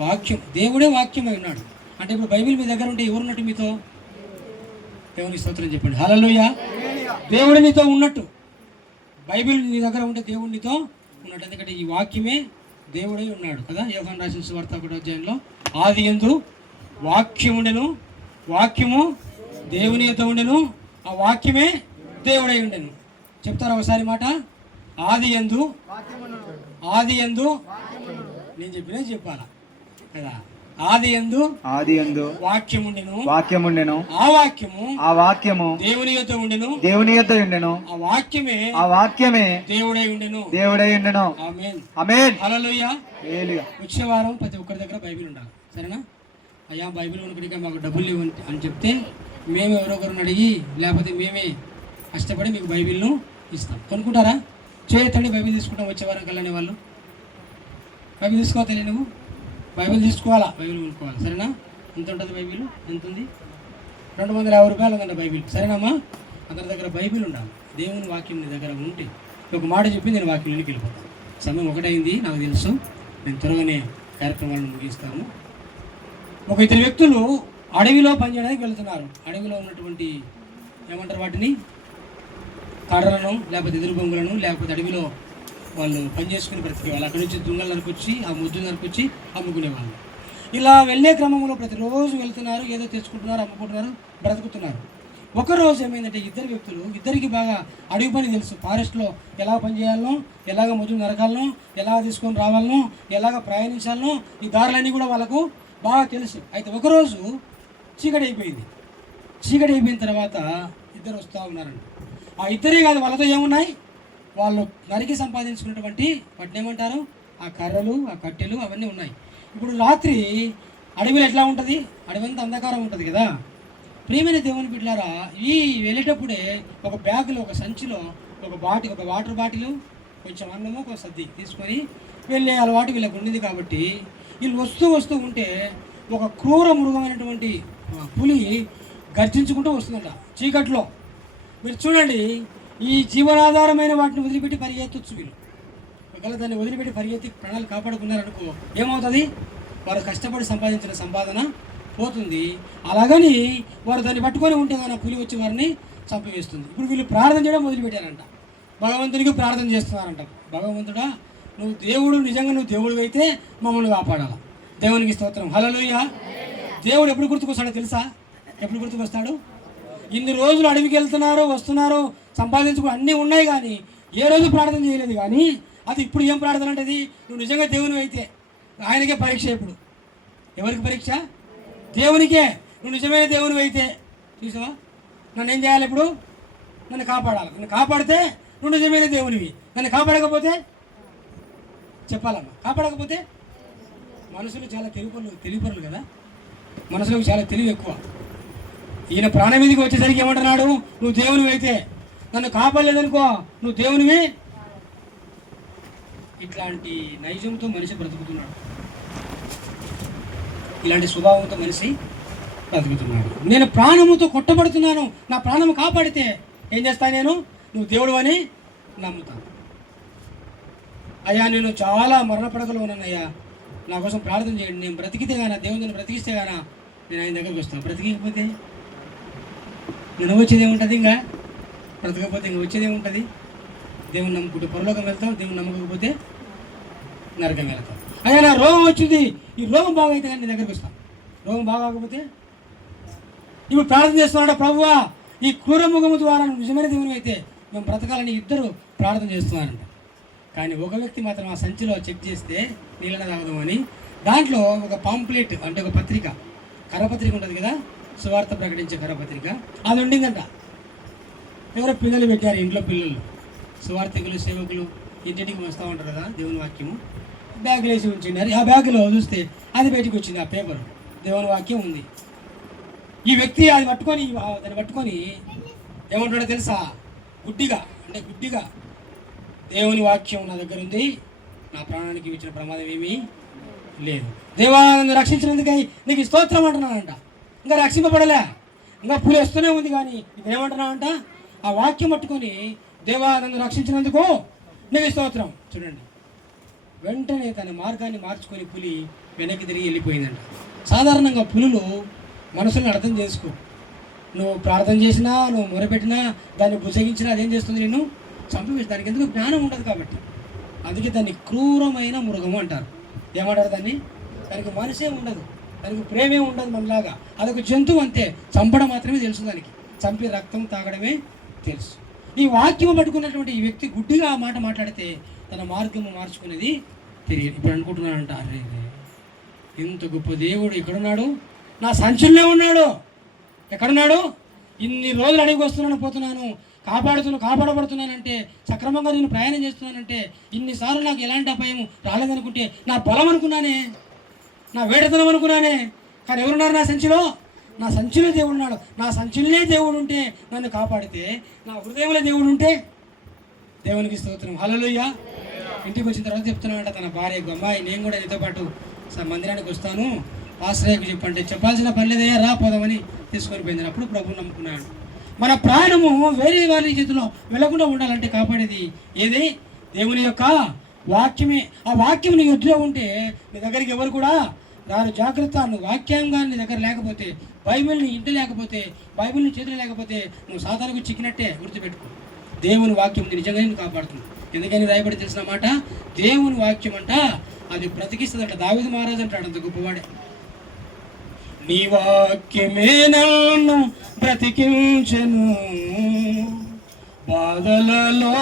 వాక్యం. దేవుడే వాక్యం అయి ఉన్నాడు అంటే ఇప్పుడు బైబిల్ మీ దగ్గర ఉంటే ఎవరున్నట్టు మీతో? దేవుని స్తోత్రం చెప్పండి. హల్లెలూయా. దేవుడు నీతో ఉన్నట్టు. బైబిల్ నీ దగ్గర ఉంటే దేవుడు నీతో ఉన్నట్టు. ఎందుకంటే ఈ వాక్యమే దేవుడై ఉన్నాడు కదా. యోహాను రాసిన సువార్త 1వ అధ్యాయంలో ఆదియందు వాక్యముండెను, వాక్యము దేవుని యొద్ద ఉండెను, ఆ వాక్యమే దేవుడై ఉండెను. చెప్తారా ఒకసారి మాట? ఆదియందు నేను చెప్పినా చెప్పాలా కదా. ఆదియందు వాక్యముండెను, ఆ వాక్యము దేవుని యొద్ద ఉండెను, ఆ వాక్యమే దేవుడై ఉండెను. ఆమేన్ హల్లెలూయా. వచ్చే వారం ప్రతి ఒక్కరి దగ్గర బైబిల్ ఉండాలి. సరేనా? అయ్యా బైబిల్ కొనుక్కడిగా మాకు డబ్బులు లేవు అని చెప్తే మేము ఎవరొకరిని అడిగి లేకపోతే మేమే కష్టపడి మీకు బైబిల్ను ఇస్తాం. కొనుక్కుంటారా? చేయతండి, బైబిల్ తీసుకుంటాం. వచ్చే వారం కల్లానే వాళ్ళు బైబిల్ తీసుకోవాలి. నువ్వు బైబిల్ తీసుకోవాలా, బైబిల్ కొనుక్కోవాలి. సరేనా? ఎంత ఉంటుంది బైబిల్? ఎంత ఉంది? 250 రూపాయలు ఉందంట బైబిల్. సరేనమ్మా? అందరి దగ్గర బైబిల్ ఉండాలి. దేవుని వాక్యం నీ దగ్గర ఉంటే ఒక మాట చెప్పి నేను వాక్యంలోకి వెళ్ళిపోతాను. సమయం 1 అయింది నాకు తెలుసు. నేను త్వరగానే కార్యక్రమాలను ముగిస్తాను. ఒక ఇద్దరు వ్యక్తులు అడవిలో పనిచేయడానికి వెళ్తున్నారు. అడవిలో ఉన్నటువంటి ఏమంటారు వాటిని, కర్రలను లేకపోతే ఎదురు బొంగులను లేకపోతే అడవిలో వాళ్ళు పనిచేసుకుని బ్రతికేవాళ్ళు. అక్కడి నుంచి దుంగలు నరుకొచ్చి ఆ ముద్దు నరుకొచ్చి అమ్ముకునేవాళ్ళు. ఇలా వెళ్ళే క్రమంలో ప్రతిరోజు వెళ్తున్నారు, ఏదో తెచ్చుకుంటున్నారు, అమ్ముకుంటున్నారు, బ్రతుకుతున్నారు. ఒకరోజు ఏమైందంటే ఇద్దరు వ్యక్తులు, ఇద్దరికి బాగా అడవి పని తెలుసు. ఫారెస్ట్లో ఎలా పనిచేయాలనో, ఎలాగ ముద్దు నరకాలనో, ఎలా తీసుకొని రావాలనో, ఎలాగ ప్రయాణించాలనో ఈ దారులన్నీ కూడా వాళ్ళకు బాగా తెలుసు. అయితే ఒకరోజు చీకటి అయిపోయిన తర్వాత ఇద్దరు వస్తూ ఉన్నారండి. ఆ ఇద్దరే కాదు, వాళ్ళతో ఏమున్నాయి? వాళ్ళు నరికి సంపాదించుకున్నటువంటి వాటిని ఏమంటారు, ఆ కర్రలు, ఆ కట్టెలు అవన్నీ ఉన్నాయి. ఇప్పుడు రాత్రి అడవిలో ఎట్లా ఉంటుంది? అడవి అంతా అంధకారం ఉంటుంది కదా. ప్రియమైన దేవుని బిడ్డలారా, ఈ వెళ్ళేటప్పుడే ఒక బ్యాగులో, ఒక సంచిలో ఒక వాటర్ బాటిల్, కొంచెం అన్నము, కొంచెం సద్ది తీసుకొని వెళ్ళే అలవాటు వీళ్ళకు ఉండింది. కాబట్టి వీళ్ళు వస్తూ ఉంటే ఒక క్రూర మృగమైనటువంటి పులి గర్జించుకుంటూ వస్తుందంట చీకట్లో. మీరు చూడండి, ఈ జీవనాధారమైన వాటిని వదిలిపెట్టి పరిగెత్తొచ్చు వీళ్ళు. ఒకవేళ దాన్ని వదిలిపెట్టి పరిగెత్తి ప్రాణాలు కాపాడుకున్నారనుకో ఏమవుతుంది? వారు కష్టపడి సంపాదించిన సంపాదన పోతుంది. అలాగని వారు దాన్ని పట్టుకొని ఉంటే కానీ పులి వచ్చి వారిని చంపివేస్తుంది. ఇప్పుడు వీళ్ళు ప్రార్థన చేయడం మొదలుపెట్టారంట. భగవంతునికి ప్రార్థన చేస్తున్నారంట. భగవంతుడా, నువ్వు దేవుడు, నిజంగా నువ్వు దేవుడు అయితే మమ్మల్ని కాపాడాల. దేవునికి స్తోత్రం. హల్లెలూయా. దేవుడు ఎప్పుడు గుర్తుకొస్తాడో తెలుసా? ఎప్పుడు గుర్తుకొస్తాడు? ఇన్ని రోజులు అడవికి వెళ్తున్నారు, వస్తున్నారు, సంపాదించుకుని అన్నీ ఉన్నాయి, కానీ ఏ రోజు ప్రార్థన చేయలేదు. కానీ అది ఇప్పుడు ఏం ప్రార్థన అంటే, నువ్వు నిజంగా దేవుని అయితే ఆయనకే పరీక్ష. ఇప్పుడు ఎవరికి పరీక్ష? దేవునికే. నువ్వు నిజమైన దేవుని అయితే చూసావా, నన్ను ఏం చేయాలి? ఇప్పుడు నన్ను కాపాడాలి. నన్ను కాపాడితే నువ్వు నిజమైన దేవునివి. నన్ను కాపాడకపోతే చెప్పాలమ్మా, కాపాడకపోతే మనుషులు చాలా తెలివిపరులు కదా, మనుషులకు చాలా తెలివి ఎక్కువ. ఈయన ప్రాణం మీదకి వచ్చేసరికి ఏమంటున్నాడు, నువ్వు దేవునివి అయితే నన్ను కాపాడలేదనుకో నువ్వు దేవునివి. ఇట్లాంటి నైజంతో మనిషి బ్రతుకుతున్నాడు, ఇలాంటి స్వభావంతో మనిషి బ్రతుకుతున్నాడు. నేను ప్రాణముతో కొట్టబడుతున్నాను, నా ప్రాణము కాపాడితే ఏం చేస్తాను, నేను నువ్వు దేవుడు అని నమ్ముతాను. అయ్యా నేను చాలా మరణ పడకలో ఉన్నానయ్యా, నా కోసం ప్రార్థన చేయండి, నేను బ్రతికితే గానా దేవుని నన్ను బ్రతికిస్తే గానా నేను ఆయన దగ్గరికి వస్తాను. బ్రతికిపోతే నేను వచ్చేది ఏముంటుంది, ఇంకా బ్రతకపోతే ఇంకా వచ్చేది ఏముంటుంది. దేవుని నమ్ముకుంటే పరలోకం వెళ్తావు, దేవుని నమ్మకపోతే నరకం వెళ్తావు. అయ్యా నా రోగం వచ్చింది, ఈ రోగం బాగా అయితే కానీ నీ దగ్గరికి వస్తాను, రోగం బాగాకపోతే. ఇప్పుడు ప్రార్థన చేస్తున్నాడు, ప్రభువా ఈ క్రూర ముఖము ద్వారా నిజమైన దేవుని అయితే మేము బ్రతకాలని ఇద్దరు ప్రార్థన చేస్తున్నారంట. కానీ ఒక వ్యక్తి మాత్రం ఆ సంచిలో చెక్ చేస్తే నీళ్ళని తాగుదామని దాంట్లో ఒక పాంప్లెట్ అంటే ఒక పత్రిక, కరపత్రిక ఉంటుంది కదా, సువార్త ప్రకటించే కరపత్రిక, అది ఉండిందంట. ఎవరో పిల్లలు పెట్టారు ఇంట్లో, పిల్లలు సువార్థికులు సేవకులు ఇంటింటికి వస్తూ ఉంటారు కదా దేవుని వాక్యము, బ్యాగులు వేసి ఉంచినారు. ఆ బ్యాగులో చూస్తే అది బయటకు వచ్చింది, ఆ పేపర్ దేవుని వాక్యం ఉంది. ఈ వ్యక్తి అది పట్టుకొని దాన్ని పట్టుకొని ఏమంటాడో తెలుసా, గుడ్డిగా దేవుని వాక్యం నా దగ్గర ఉంది, నా ప్రాణానికి ఇచ్చిన ప్రమాదం ఏమీ లేదు, దేవా నన్ను రక్షించినందుకై నీకు స్తోత్రం అంటున్నానంట. ఇంకా రక్షింపబడలే, ఇంకా పూలేస్తూనే ఉంది, కానీ ఇప్పుడు ఏమంటున్నానంట, ఆ వాక్యం పట్టుకొని దేవా నన్ను రక్షించినందుకు నీకు స్తోత్రం. చూడండి, వెంటనే తన మార్గాన్ని మార్చుకొని పులి వెనక్కి తిరిగి వెళ్ళిపోయిందంట. సాధారణంగా పులులు మనసులను అర్థం చేసుకో, నువ్వు ప్రార్థన చేసినా నువ్వు మొరపెట్టినా దాన్ని బుసగించినా అదేం చేస్తుంది, నిన్ను చంపివేసి. దానికి ఎందుకు జ్ఞానం ఉండదు కాబట్టి, అందుకే దాన్ని క్రూరమైన మృగము అంటారు. ఏమంటారు దాన్ని, దానికి మనసే ఉండదు, దానికి ప్రేమే ఉండదు మనలాగా, అదొక జంతువు అంతే, చంపడం మాత్రమే తెలుసు, దానికి చంపి రక్తం తాగడమే తెలుసు. ఈ వాక్యం పట్టుకున్నటువంటి ఈ వ్యక్తి గుడ్డిగా ఆ మాట మాట్లాడితే తన మార్గము మార్చుకునేది తెలియదు. ఇప్పుడు అనుకుంటున్నానంట, అరే ఇంత గొప్ప దేవుడు ఎక్కడున్నాడు, నా సంచుల్లో ఉన్నాడు, ఎక్కడున్నాడు, ఇన్ని రోజులు అడిగి వస్తున్నాను పోతున్నాను, కాపాడబడుతున్నానంటే, సక్రమంగా నేను ప్రయాణం చేస్తున్నానంటే, ఇన్నిసార్లు నాకు ఎలాంటి అపాయం రాలేదనుకుంటే నా బలం అనుకున్నానే, నా వేడతనం అనుకున్నానే. కానీ ఎవరున్నారు నా సంచిలో, నా సంచిలో దేవుడు ఉన్నాడు. నా సంచిలోనే దేవుడు ఉంటే నన్ను కాపాడితే, నా హృదయంలో దేవుడు ఉంటే దేవునికి స్తోత్రం, హల్లెలూయా. ఇంటికి వచ్చిన తర్వాత చెప్తున్నామంట తన భార్యకు, అమ్మాయి నేను కూడా నీతో పాటు మందిరానికి వస్తాను, ఆశ్రయకు చెప్పంటే, చెప్పాల్సిన పని లేదయ్యా రా పోదామని తీసుకొని పోయింది. అప్పుడు ప్రభువు నమ్ముకున్నాడు. మన ప్రాణము వేరే వారి చేతిలో వెళ్లకుండా ఉండాలంటే కాపాడేది ఏది, దేవుని యొక్క వాక్యమే. ఆ వాక్యం నీ ఎదులో ఉంటే నీ దగ్గరికి ఎవరు కూడా రారు. జాగ్రత్త, నువ్వు వాక్యంగా నీ దగ్గర లేకపోతే, బైబిల్ని ఇంటి లేకపోతే, బైబిల్ని చేతిలో లేకపోతే నువ్వు సాధారణకు చిక్కినట్టే. గుర్తుపెట్టుకో, దేవుని వాక్యం నిజంగా నేను కాపాడుతుంది. ఎందుకని రాయబడి తెలిసిన మాట, దేవుని వాక్యం అంట అది బ్రతికిస్తుందంట. దావీదు మహారాజు అంటాడు, అంత గొప్పవాడే. నీ వాక్యమే నన్ను బ్రతికించెను, బాధలలో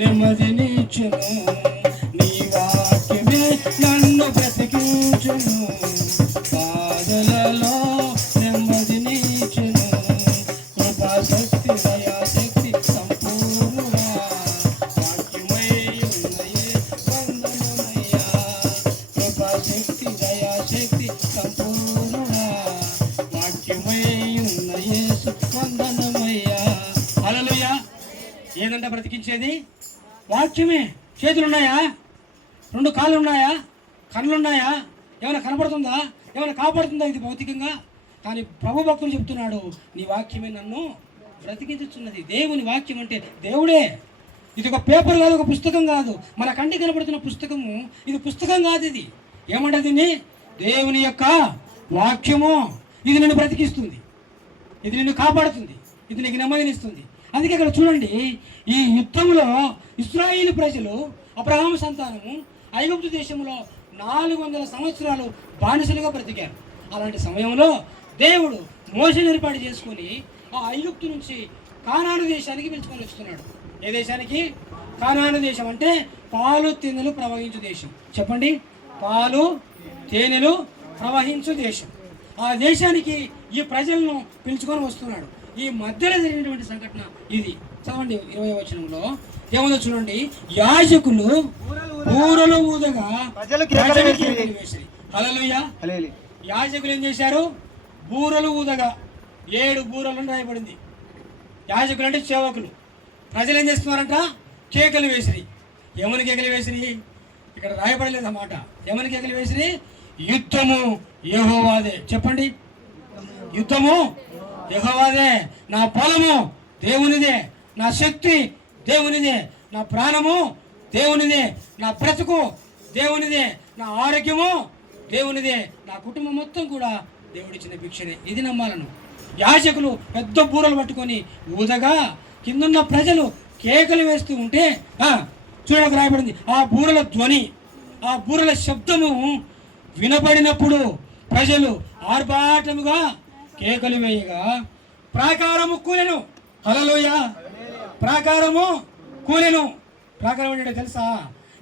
నెమ్మదినిచ్చెను. నీ వాక్యమే నన్ను బ్రతికించెను, బాధలలో నెమ్మదినిచ్చెను. కృపాశక్తి దయాశక్తి సంపూర్ణుడా, వాక్యమై ఉన్నయే వందనమయ్యా. కృపాశక్తి దయాశక్తి సంపూర్ణుడా, వాక్యమై ఉన్నయే వందనమయ్యా. హల్లెలూయా. ఏదంట బ్రతికించేది వాక్యమే. చేతులున్నాయా, 2 కాళ్ళు ఉన్నాయా, కళ్ళున్నాయా, ఏమైనా కనపడుతుందా, ఏమైనా కాపాడుతుందా ఇది భౌతికంగా? కానీ ప్రభు భక్తులు చెప్తున్నాడు, నీ వాక్యమే నన్ను బ్రతికించుతున్నది. దేవుని వాక్యం అంటే దేవుడే. ఇది ఒక పేపర్ కాదు, ఒక పుస్తకం కాదు, మన కంటికి కనపడుతున్న పుస్తకము ఇది పుస్తకం కాదు. ఇది ఏమంటే దీన్ని దేవుని యొక్క వాక్యము. ఇది నిన్ను బ్రతికిస్తుంది, ఇది నిన్ను కాపాడుతుంది, ఇది నీకు నెమ్మదినిస్తుంది. అందుకే ఇక్కడ చూడండి, ఈ యుద్ధంలో ఇశ్రాయేలు ప్రజలు, అబ్రహాము సంతానము ఐగుప్తు దేశంలో 400 సంవత్సరాలు బానిసలుగా బ్రతికారు. అలాంటి సమయంలో దేవుడు మోషేని ఏర్పాటు చేసుకొని ఆ ఐగుప్తు నుంచి కానాను దేశానికి పిలుచుకొని వస్తున్నాడు. ఏ దేశానికి? కానాను దేశం అంటే పాలు తేనెలు ప్రవహించు దేశం. చెప్పండి, పాలు తేనెలు ప్రవహించు దేశం. ఆ దేశానికి ఈ ప్రజలను పిలుచుకొని వస్తున్నాడు. ఈ మధ్యలో జరిగినటువంటి సంఘటన ఇది. చదవండి 20వ వచనంలో ఏముందో చూడండి. యాజకులు బూరలు ఊదగా ప్రజలు కేకలు వేసిరి. వేసిరి. హల్లెలూయా. హల్లెలూయా. యాజకులు ఏం చేశారు? బూరలు ఊదగా 7 బూరలను రాయబడింది. యాజకులు అంటే సేవకులు. ప్రజలు ఏం చేస్తున్నారంట? కేకలు వేసిరి. ఏమని కేకలు వేసిరి? ఇక్కడ రాయబడలేదు అన్నమాట. ఏమని కేకలు వేసిరి? యుద్ధము యెహోవాదే. చెప్పండి, యుద్ధము యెహోవాదే. నా బలము దేవునిదే, నా శక్తి దేవునిదే, నా ప్రాణము దేవునిదే, నా బ్రతుకు దేవునిదే, నా ఆరోగ్యము దేవునిదే, నా కుటుంబం మొత్తం కూడా దేవుడిచ్చిన భిక్షనే. ఇది నమ్మాలను. యాజకులు పెద్ద బూరలు పట్టుకొని ఊదగా కిందున్న ప్రజలు కేకలు వేస్తూ ఉంటే చూడక రాయబడింది, ఆ బూరల ధ్వని, ఆ బూరల శబ్దము వినబడినప్పుడు ప్రజలు ఆర్భాటముగా కేకలు వేయగా ప్రాకారము కూలెను. హల్లెలూయా. ప్రాకారము కూలెను. ప్రాకారం అంటే తెలుసా?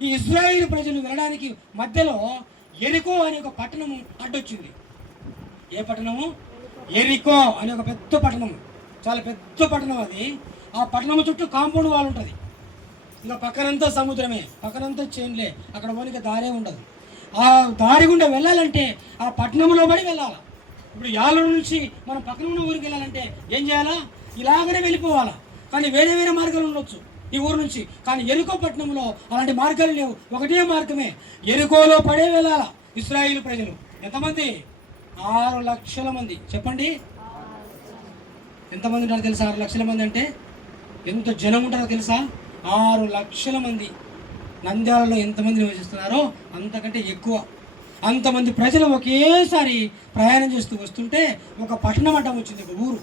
ఈ ఇశ్రాయేలు ప్రజలు వెళ్ళడానికి మధ్యలో ఎరికో అనే ఒక పట్టణము అడ్డొచ్చింది. ఏ పట్టణము? ఎరికో అనే ఒక పెద్ద పట్టణము, చాలా పెద్ద పట్టణం అది. ఆ పట్టణం చుట్టూ కాంపౌండ్ వాల్ ఉంటుంది. ఇంకా పక్కనంతా సముద్రమే, పక్కనంతా చేన్లే, అక్కడ పోనీకి దారే ఉండదు. ఆ దారి గుండా వెళ్ళాలంటే ఆ పట్టణంలో పడి వెళ్ళాలి. ఇప్పుడు యాలూరు నుంచి మనం పక్కన ఉన్న ఊరికి వెళ్ళాలంటే ఏం చేయాలా? ఇలాగనే వెళ్ళిపోవాలా. కానీ వేరే వేరే మార్గాలు ఉండొచ్చు ఈ ఊరు నుంచి. కానీ ఎరికో పట్టణంలో అలాంటి మార్గాలు లేవు, ఒకటే మార్గమే. ఎరికోలో పడే వెళ్ళాలా ఇశ్రాయేలు ప్రజలు. ఎంతమంది? 6 లక్షల మంది. చెప్పండి, ఎంతమంది ఉంటారో తెలుసా? 6 లక్షల మంది అంటే ఎంత జనం ఉంటారో తెలుసా? 6 లక్షల మంది. నంద్యాలలో ఎంతమంది నివసిస్తున్నారో అంతకంటే ఎక్కువ. అంతమంది ప్రజలు ఒకేసారి ప్రయాణం చేస్తూ వస్తుంటే ఒక పట్టణం అడ్డం వచ్చింది, ఒక ఊరు.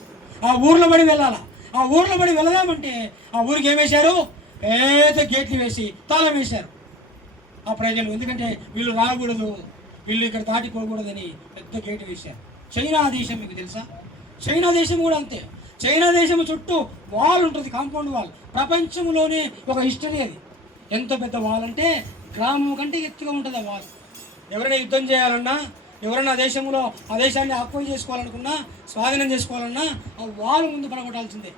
ఆ ఊర్లో పడి వెళ్ళాలా. ఆ ఊర్లో పడి వెళదామంటే ఆ ఊరికి ఏం వేశారు? పెద్ద గేట్లు వేసి తాళం వేశారు ఆ ప్రజలు. ఎందుకంటే వీళ్ళు రాకూడదు, వీళ్ళు ఇక్కడ దాటిపోకూడదని పెద్ద గేటు వేశారు. చైనా దేశం మీకు తెలుసా? చైనా దేశం కూడా అంతే. చైనా దేశం చుట్టూ వాల్ ఉంటుంది, కాంపౌండ్ వాల్. ప్రపంచంలోనే ఒక హిస్టరీ అది. ఎంత పెద్ద వాల్ అంటే గ్రామం కంటే ఎత్తుగా ఉంటుంది ఆ వాల్. ఎవరైనా యుద్ధం చేయాలన్నా, ఎవరైనా దేశంలో ఆ దేశాన్ని ఆక్యుపై చేసుకోవాలనుకున్నా, స్వాధీనం చేసుకోవాలన్నా ఆ వాల్ ముందు పడగొట్టాల్సిందే.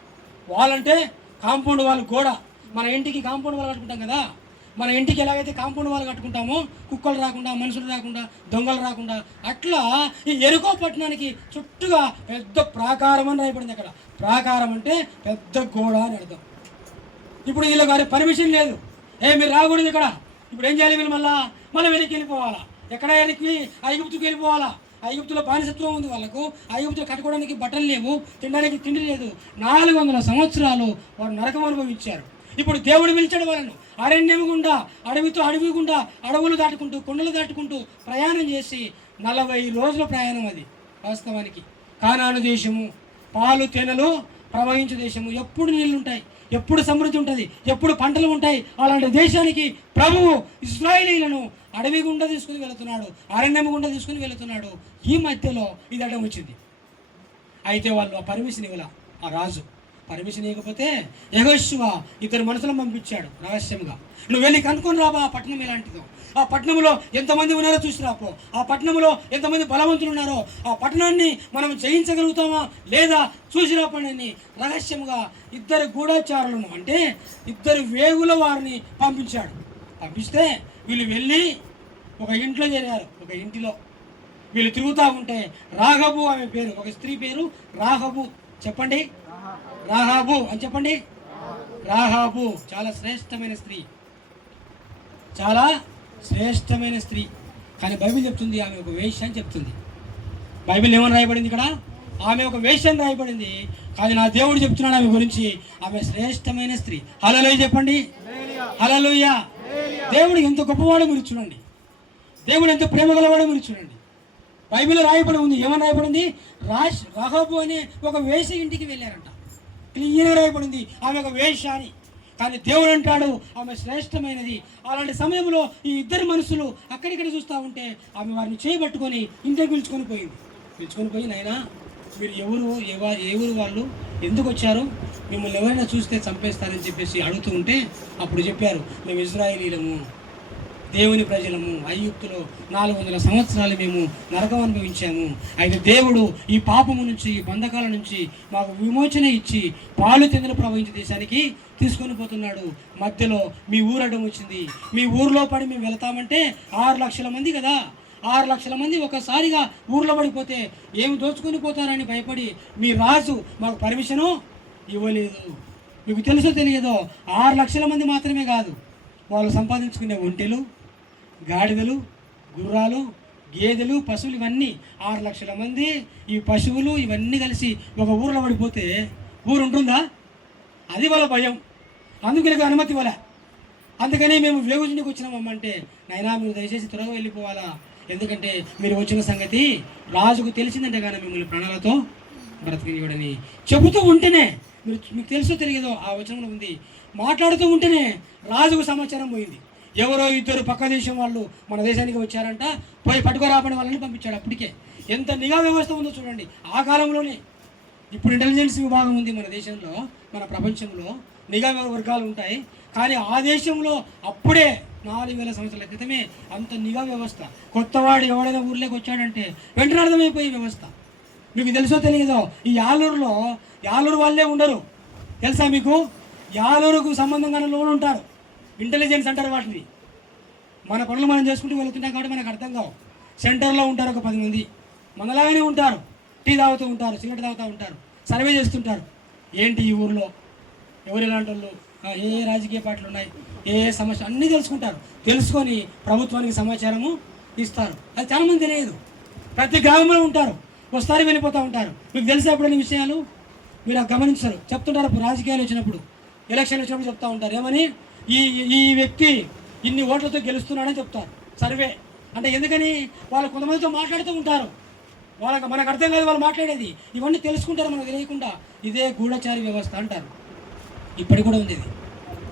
వాల్ అంటే కాంపౌండ్ వాల్, గోడ. మన ఇంటికి కాంపౌండ్ వాల్ కట్టుకుంటాం కదా, మన ఇంటికి ఎలాగైతే కాంపౌండ్ వాల్ కట్టుకుంటామో, కుక్కలు రాకుండా, మనుషులు రాకుండా, దొంగలు రాకుండా, అట్లా ఈ ఎరుకో పట్టణానికి చుట్టూగా పెద్ద ప్రాకారం అని రాయబడింది. అక్కడ ప్రాకారం అంటే పెద్ద గోడ అని అర్థం. ఇప్పుడు వీళ్ళ గారి పర్మిషన్ లేదు, మీరు రాకూడదు ఇక్కడ. ఇప్పుడు ఏం చేయాలి? వీళ్ళు మళ్ళీ వెనక్కి వెళ్ళిపోవాలా. ఎక్కడ వెనక్కి? ఐగుప్తుకి వెళ్ళిపోవాలా. ఐగుప్తులో బానిసత్వం ఉంది వాళ్ళకు. ఐగుప్తులో కట్టుకోవడానికి బట్టలు లేవు, తినడానికి తిండి లేదు. 400 సంవత్సరాలు వారు నరకం అనుభవించారు. ఇప్పుడు దేవుడు పిలిచాడు వాళ్ళను. అరణ్యం గుండా, అడవి గుండా, అడవులు దాటుకుంటూ, కొండలు దాటుకుంటూ ప్రయాణం చేసి 40 రోజుల ప్రయాణం అది వాస్తవానికి. కానాను దేశము, పాలు తేనెలు ప్రవహించే దేశము. ఎప్పుడు నీళ్ళు ఉంటాయి, ఎప్పుడు సమృద్ధి ఉంటుంది, ఎప్పుడు పంటలు ఉంటాయి. అలాంటి దేశానికి ప్రభువు ఇశ్రాయేలీయులను అడవి గుండా తీసుకుని వెళుతున్నాడు, అరణ్యం గుండా తీసుకుని వెళుతున్నాడు. ఈ మధ్యలో ఇది అడ్డం వచ్చింది. అయితే వాళ్ళు ఆ పర్మిషన్ ఇవ్వాల. ఆ రాజు పర్మిషన్ ఇవ్వకపోతే యెహోషువ 2 మనుషులను పంపించాడు రహస్యంగా. నువ్వు వెళ్ళి కనుక్కొని రాబా ఆ పట్టణం ఎలాంటిదో, ఆ పట్టణంలో ఎంతమంది ఉన్నారో చూసి రాపో, ఆ పట్టణంలో ఎంతమంది బలవంతులు ఉన్నారో, ఆ పట్టణాన్ని మనం జయించగలుగుతామా లేదా చూసి రాపండి. రహస్యంగా 2 గూఢచారులను, అంటే 2 వేగుల వారిని పంపించాడు. పంపిస్తే వీళ్ళు వెళ్ళి ఒక ఇంట్లో చేరారు. ఒక ఇంటిలో వీళ్ళు తిరుగుతూ ఉంటే రాహబు ఆమె పేరు, ఒక స్త్రీ పేరు రాహబు. చెప్పండి, రాహాబు అని చెప్పండి. రాహాబు చాలా శ్రేష్టమైన స్త్రీ, చాలా శ్రేష్టమైన స్త్రీ. కానీ బైబిల్ చెప్తుంది ఆమె ఒక వేశ్య అని చెప్తుంది. బైబిల్ ఏమని రాయబడింది ఇక్కడ? ఆమె ఒక వేశ్య అని రాయబడింది. కానీ నా దేవుడు చెప్తున్నాడు ఆమె గురించి, ఆమె శ్రేష్టమైన స్త్రీ. హల్లెలూయా చెప్పండి, హల్లెలూయా. దేవుడు ఎంత గొప్పవాడో మీరు చూడండి, దేవుడు ఎంత ప్రేమ గలవాడో మీరు చూడండి. బైబిల్లో రాయబడి ఉంది. ఏమని రాయబడింది? రాహాబు అనే ఒక వేశ్య ఇంటికి వెళ్ళారంట. క్లియర్గా రాయబడింది ఆమె ఒక వేశ్య అని. కానీ దేవుడు అంటాడు ఆమె శ్రేష్టమైనది. అలాంటి సమయంలో ఈ 2 మనుషులు అక్కడిక్కడ చూస్తూ ఉంటే ఆమె వారిని చేయబట్టుకొని ఇంటికి పిలుచుకొని పోయి, నాయనా మీరు ఏ ఊరు వాళ్ళు, ఎందుకు వచ్చారు, మిమ్మల్ని ఎవరైనా చూస్తే చంపేస్తారని చెప్పేసి అడుగుతూ ఉంటే అప్పుడు చెప్పారు, మేము ఇశ్రాయేలీలము. దేవుని ప్రజలము. ఐగుప్తులో 400 సంవత్సరాలు మేము నరకం అనుభవించాము. అయితే దేవుడు ఈ పాపము నుంచి, ఈ బంధకాల నుంచి మాకు విమోచన ఇచ్చి పాలు తెందులు ప్రవహించే దేశానికి తీసుకొని పోతున్నాడు. మధ్యలో మీ ఊరు అడ్డం వచ్చింది. మీ ఊరిలో పడి మేము వెళ్తామంటే 6 లక్షల మంది కదా, 6 లక్షల మంది ఒకసారిగా ఊర్లో పడిపోతే ఏమి దోచుకొని పోతారని భయపడి మీ రాజు మాకు పర్మిషను ఇవ్వలేదు. మీకు తెలుసో తెలియదో 6 లక్షల మంది మాత్రమే కాదు, వాళ్ళు సంపాదించుకునే ఒంటెలు, గాడిదలు, గుర్రాలు, గేదెలు, పశువులు, ఇవన్నీ 6 లక్షల మంది. ఈ పశువులు ఇవన్నీ కలిసి ఒక ఊరిలో పడిపోతే ఊరు ఉంటుందా? అది వాళ్ళ భయం. అందుకని అనుమతి ఇవ్వలే. అందుకని మేము వేగుజునికి వచ్చినామంటే, నాయనా మీరు దయచేసి త్వరగా వెళ్ళిపోవాలా, ఎందుకంటే మీరు వచ్చిన సంగతి రాజుకు తెలిసిందంటే కానీ మిమ్మల్ని ప్రాణాలతో బ్రతికించడని చెబుతూ ఉంటేనే, మీకు తెలుసో తెలియదో ఆ వచనంలో ఉంది, మాట్లాడుతూ ఉంటేనే రాజుకు సమాచారం పోయింది. ఎవరో 2 పక్క దేశం వాళ్ళు మన దేశానికి వచ్చారంట, పోయి పట్టుకురాపని వాళ్ళని పంపించాడు. అప్పటికే ఎంత నిఘా వ్యవస్థ ఉందో చూడండి. ఆ కాలంలోనే, ఇప్పుడు ఇంటెలిజెన్స్ విభాగం ఉంది మన దేశంలో, మన ప్రపంచంలో నిఘా వర్గాలు ఉంటాయి. కానీ ఆ దేశంలో అప్పుడే 4000 సంవత్సరాల క్రితమే అంత నిఘా వ్యవస్థ. కొత్తవాడు ఎవడైనా ఊర్లోకి వచ్చాడంటే వెంటనే అర్థమైపోయే వ్యవస్థ. మీకు తెలుసో తెలియదో, ఈ యాలూరు వాళ్ళే ఉండరు తెలుసా మీకు? యాలూరుకు సంబంధం కానీ లోన్ ఉంటారు, ఇంటెలిజెన్స్ అంటారు వాటిని. మన పనులు మనం చేసుకుంటూ వెళ్తుంటాం కాబట్టి మనకు అర్థం కావు. సెంటర్లో ఉంటారు ఒక 10 మంది, మనలాగానే ఉంటారు, టీ తాగుతూ ఉంటారు, సిగరెట్ తాగుతూ ఉంటారు, సర్వే చేస్తుంటారు. ఏంటి ఈ ఊర్లో ఎవరు ఎలాంటి వాళ్ళు, ఏ రాజకీయ పార్టీలు ఉన్నాయి, ఏ సమస్య అన్నీ తెలుసుకుంటారు. తెలుసుకొని ప్రభుత్వానికి సమాచారము ఇస్తారు. అది చాలామంది తెలియదు. ప్రతి గ్రామంలో ఉంటారు, వస్తారు వెళ్ళిపోతూ ఉంటారు. మీకు తెలిసే ఎప్పుడైనా విషయాలు మీరు గమనించారు, చెప్తుంటారు. రాజకీయాలు వచ్చినప్పుడు, ఎలక్షన్లు వచ్చినప్పుడు చెప్తూ ఉంటారు. ఏమని? ఈ వ్యక్తి ఇన్ని ఓట్లతో గెలుస్తున్నాడని చెప్తారు. సర్వే అంటే ఎందుకని? వాళ్ళు కొంతమందితో మాట్లాడుతూ ఉంటారు, మనకు అర్థం కాదు వాళ్ళు మాట్లాడేది. ఇవన్నీ తెలుసుకుంటారు మనకు తెలియకుండా. ఇదే గూఢచారి వ్యవస్థ అంటారు. ఇప్పటికి కూడా ఉంది ఇది,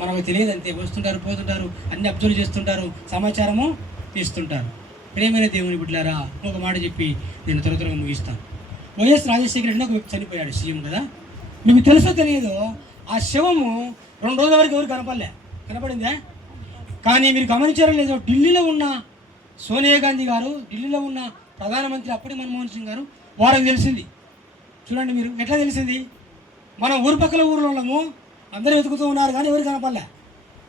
మనకు తెలియదు అంతే. వస్తుంటారు, పోతుంటారు, అన్ని అబ్జర్వ్ చేస్తుంటారు, సమాచారము ఇస్తుంటారు. ప్రేమైన దేవుని బిడ్డలారా, ఒక మాట చెప్పి నేను త్వరగా ముగిస్తాను. వైఎస్ రాజశేఖర రెడ్డి ఒక వ్యక్తి చనిపోయాడు, సీఎం కదా. మీకు తెలుసో తెలియదో, ఆ శవము 2 రోజుల వరకు ఎవరు కనపడిందే. కానీ మీరు గమనించారో లేదో, ఢిల్లీలో ఉన్న సోనియా గాంధీ గారు, ఢిల్లీలో ఉన్న ప్రధానమంత్రి అప్పటి మన్మోహన్ సింగ్ గారు, వారికి తెలిసింది. చూడండి మీరు ఎట్లా తెలిసింది. మనం ఊరు పక్కల ఊర్లో ఉన్నాము, అందరూ వెతుకుతూ ఉన్నారు కానీ ఎవరు కనపడలే.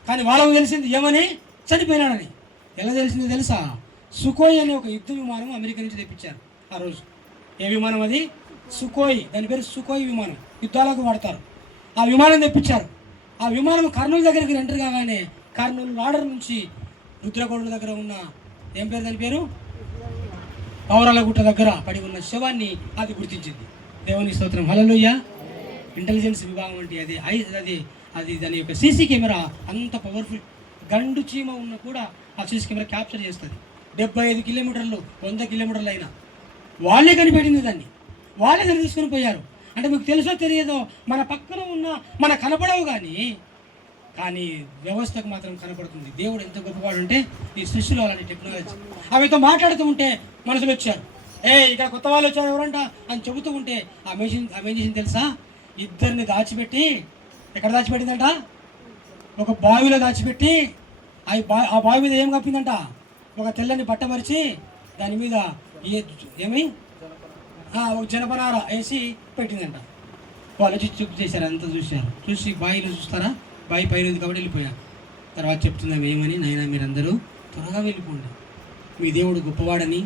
కానీ వాళ్ళకు తెలిసింది ఏమని? చనిపోయినాడని. ఎలా తెలిసిందో తెలుసా? సుకోయ్ అనే ఒక యుద్ధ విమానం అమెరికా నుంచి తెప్పించారు ఆ రోజు. ఏ విమానం అది? సుకోయ్. దాని పేరు సుకోయ్ విమానం, యుద్ధాలకు వాడతారు. ఆ విమానం తెప్పించారు. ఆ విమానం కర్నూలు దగ్గరికి ఎంటర్ కాగానే, కర్నూలు లాడర్ నుంచి రుద్రకొండ దగ్గర ఉన్న, ఏం పేరు దాని పేరు, పౌరాలగుట్ట దగ్గర పడి ఉన్న శవాన్ని అది గుర్తించింది. దేవుని స్తోత్రం, హల్లెలూయా. ఇంటెలిజెన్స్ విభాగం అంటే అది దాని యొక్క సీసీ కెమెరా అంత పవర్ఫుల్. గండు చీమ ఉన్న కూడా ఆ సీసీ కెమెరా క్యాప్చర్ చేస్తుంది. 75 కిలోమీటర్లు, 100 కిలోమీటర్లు అయినా వాళ్ళే కనిపెట్టింది దాన్ని, వాళ్ళే దాన్ని తీసుకొని పోయారు. అంటే మీకు తెలుసో తెలియదో, మన పక్కన ఉన్న మన కనపడవు కానీ వ్యవస్థకు మాత్రం కనపడుతుంది. దేవుడు ఎంత గొప్పవాడు అంటే, ఈ సృష్టిలో అలాంటి టెక్నాలజీ. అవితో మాట్లాడుతూ ఉంటే మనుషులు వచ్చారు, ఇక్కడ కొత్త వాళ్ళు వచ్చారు ఎవరంట అని చెబుతూ ఉంటే ఆ మెషిన్ చేసింది తెలుసా? 2 దాచిపెట్టి, ఎక్కడ దాచిపెట్టిందంట? ఒక బావిలో దాచిపెట్టి, ఆ బావి మీద ఏం కప్పిందంట? ఒక తెల్లని బట్ట పరిచి దాని మీద ఒక జనపనార వేసి పెట్టిందంట. వాళ్ళు వచ్చి చూపు చేశారు, అంతా చూశారు. చూసి బావిలో చూస్తారా, బావి పైన ఉంది కాబట్టి వెళ్ళిపోయారు. తర్వాత చెప్తున్నాం ఏమని? నాయనా మీరందరూ త్వరగా వెళ్ళిపోండి, మీ దేవుడు గొప్పవాడని,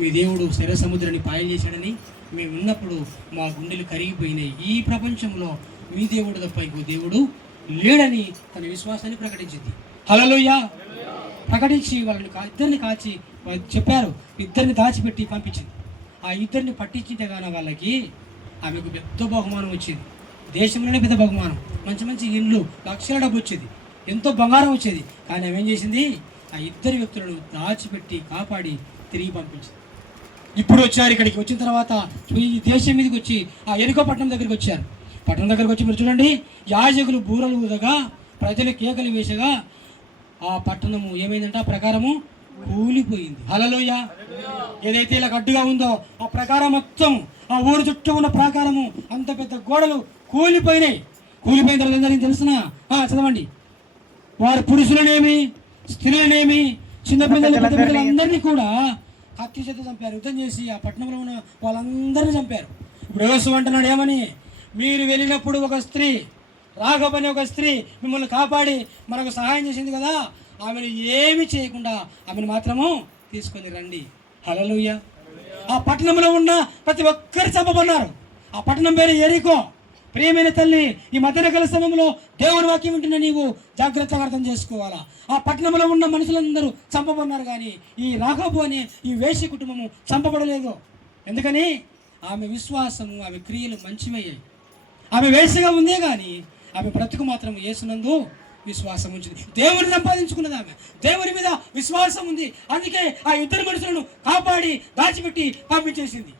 మీ దేవుడు శర సముద్రాన్ని పాయలు చేశాడని మేము ఉన్నప్పుడు మా గుండెలు కరిగిపోయినాయి. ఈ ప్రపంచంలో మీ దేవుడు తప్ప ఇంకో దేవుడు లేడని తన విశ్వాసాన్ని ప్రకటించింది. హల్లెలూయా. ప్రకటించి వాళ్ళని 2 కాచి చెప్పారు, 2 దాచిపెట్టి పంపించింది. ఆ 2 పట్టించింటే కానీ వాళ్ళకి ఆమెకు పెద్ద బహుమానం వచ్చింది. దేశంలోనే పెద్ద బహుమానం, మంచి ఇల్లు, లక్షల డబ్బు వచ్చేది, ఎంతో బంగారం వచ్చేది. కానీ ఆమె ఏం చేసింది? ఆ 2 వ్యక్తులను దాచిపెట్టి కాపాడి తిరిగి పంపించింది. ఇప్పుడు వచ్చారు, ఇక్కడికి వచ్చిన తర్వాత ఈ దేశం మీదకి వచ్చి ఆ ఎరికో పట్టణం దగ్గరికి వచ్చారు. పట్టణం దగ్గరికి వచ్చి మీరు చూడండి, యాజకులు బూరలు ఊదగా, ప్రజలు కేకలు వేసగా ఆ పట్టణము ఏమైందంటే ఆ ప్రకారము కూలిపోయింది. హల్లెలూయా. ఏదైతే ఇలా గడ్డుగా ఉందో ఆ ప్రకారం మొత్తం, ఆ ఊరు చుట్టూ ఉన్న ప్రాకారము, అంత పెద్ద గోడలు కూలిపోయినాయి. కూలిపోయిన తర్వాత ఏం జరిగింది తెలుసునా? చదవండి. వారు పురుషులనేమి, స్త్రీలనేమి, చిన్నపిల్లలు పెద్ద పిల్లలందరినీ కూడా కత్తి చేత చంపారు. యుద్ధం చేసి ఆ పట్టణంలో ఉన్న వాళ్ళందరినీ చంపారు. ఇప్పుడు యేసు అంటున్నాడు ఏమని, మీరు వెళ్ళినప్పుడు ఒక స్త్రీ, రాఘబ్ అనే ఒక స్త్రీ మిమ్మల్ని కాపాడి మనకు సహాయం చేసింది కదా, ఆమెను ఏమి చేయకుండా ఆమెను మాత్రము తీసుకొని రండి. హల్లెలూయా. ఆ పట్టణంలో ఉన్న ప్రతి ఒక్కరు చంపబన్నారు. ఆ పట్టణం పేరు యెరికో. ప్రియమైన తల్లి, ఈ మధ్యరకాల సమయంలో దేవుని వాక్యం వింటున్న నీవు జాగ్రత్తగా అర్థం చేసుకోవాలా. ఆ పట్టణంలో ఉన్న మనుషులందరూ చంపబన్నారు, కానీ ఈ రాఘబు అనే ఈ వేశ్య కుటుంబము చంపబడలేదు. ఎందుకని? ఆమె విశ్వాసము, ఆమె క్రియలు మంచివయ్యాయి. ఆమె వేశ్యగా ఉందే కానీ ఆమె బ్రతుకు మాత్రం యేసునందు విశ్వాసం ఉంచింది. దేవుని సంపాదించుకున్నది, ఆమె దేవుని మీద విశ్వాసం ఉంది. అందుకే ఆ ఇద్దరు మనుషులను కాపాడి దాచిపెట్టి పంపించేసింది.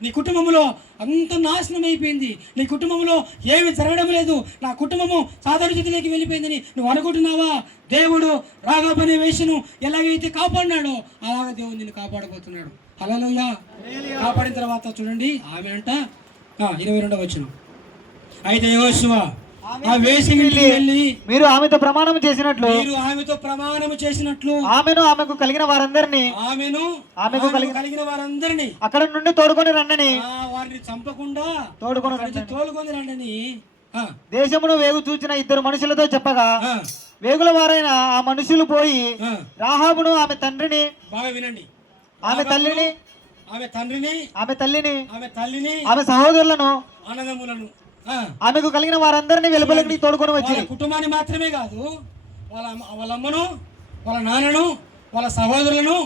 నీ కుటుంబంలో అంత నాశనం అయిపోయింది, నీ కుటుంబంలో ఏమి జరగడం లేదు, నా కుటుంబము సాధారణ స్థితిలోకి వెళ్ళిపోయిందని నువ్వు అనుకుంటున్నావా? దేవుడు రాఘబ్ అనే వేశ్యను ఎలాగైతే కాపాడినాడో అలాగే దేవుడు నిన్ను కాపాడబోతున్నాడు. హల్లెలూయా. కాపాడిన తర్వాత చూడండి, ఆమె అంట 22వ వచనం, అయితే యెహోషువ ఆ వేశ్య ఇంటికి వెళ్ళి మీరు ఆమెతో ప్రమాణం చేసినట్లు ఆమెకు కలిగిన వారందరినీ అక్కడ నుండి తోడుకొని రండని, వారిని చంపకుండా తోడుకొని రండని దేశమును వేగు చూచిన ఇద్దరు మనుషులతో చెప్పగా, వేగుల వారైన ఆ మనుషులు పోయి రాహాబును ఆమె తండ్రిని, బాగా వినండి, ఆమె తల్లిని ఆమె సహోదరులను అన్నదమ్ములను ఆమెకు కలిగిన వారందరినీ వెలుపలికి తోడుకొని వచ్చి, కుటుంబాన్ని మాత్రమే కాదు, వాళ్ళ అమ్మను, వాళ్ళ నాన్నను, వాళ్ళ సహోదరులను,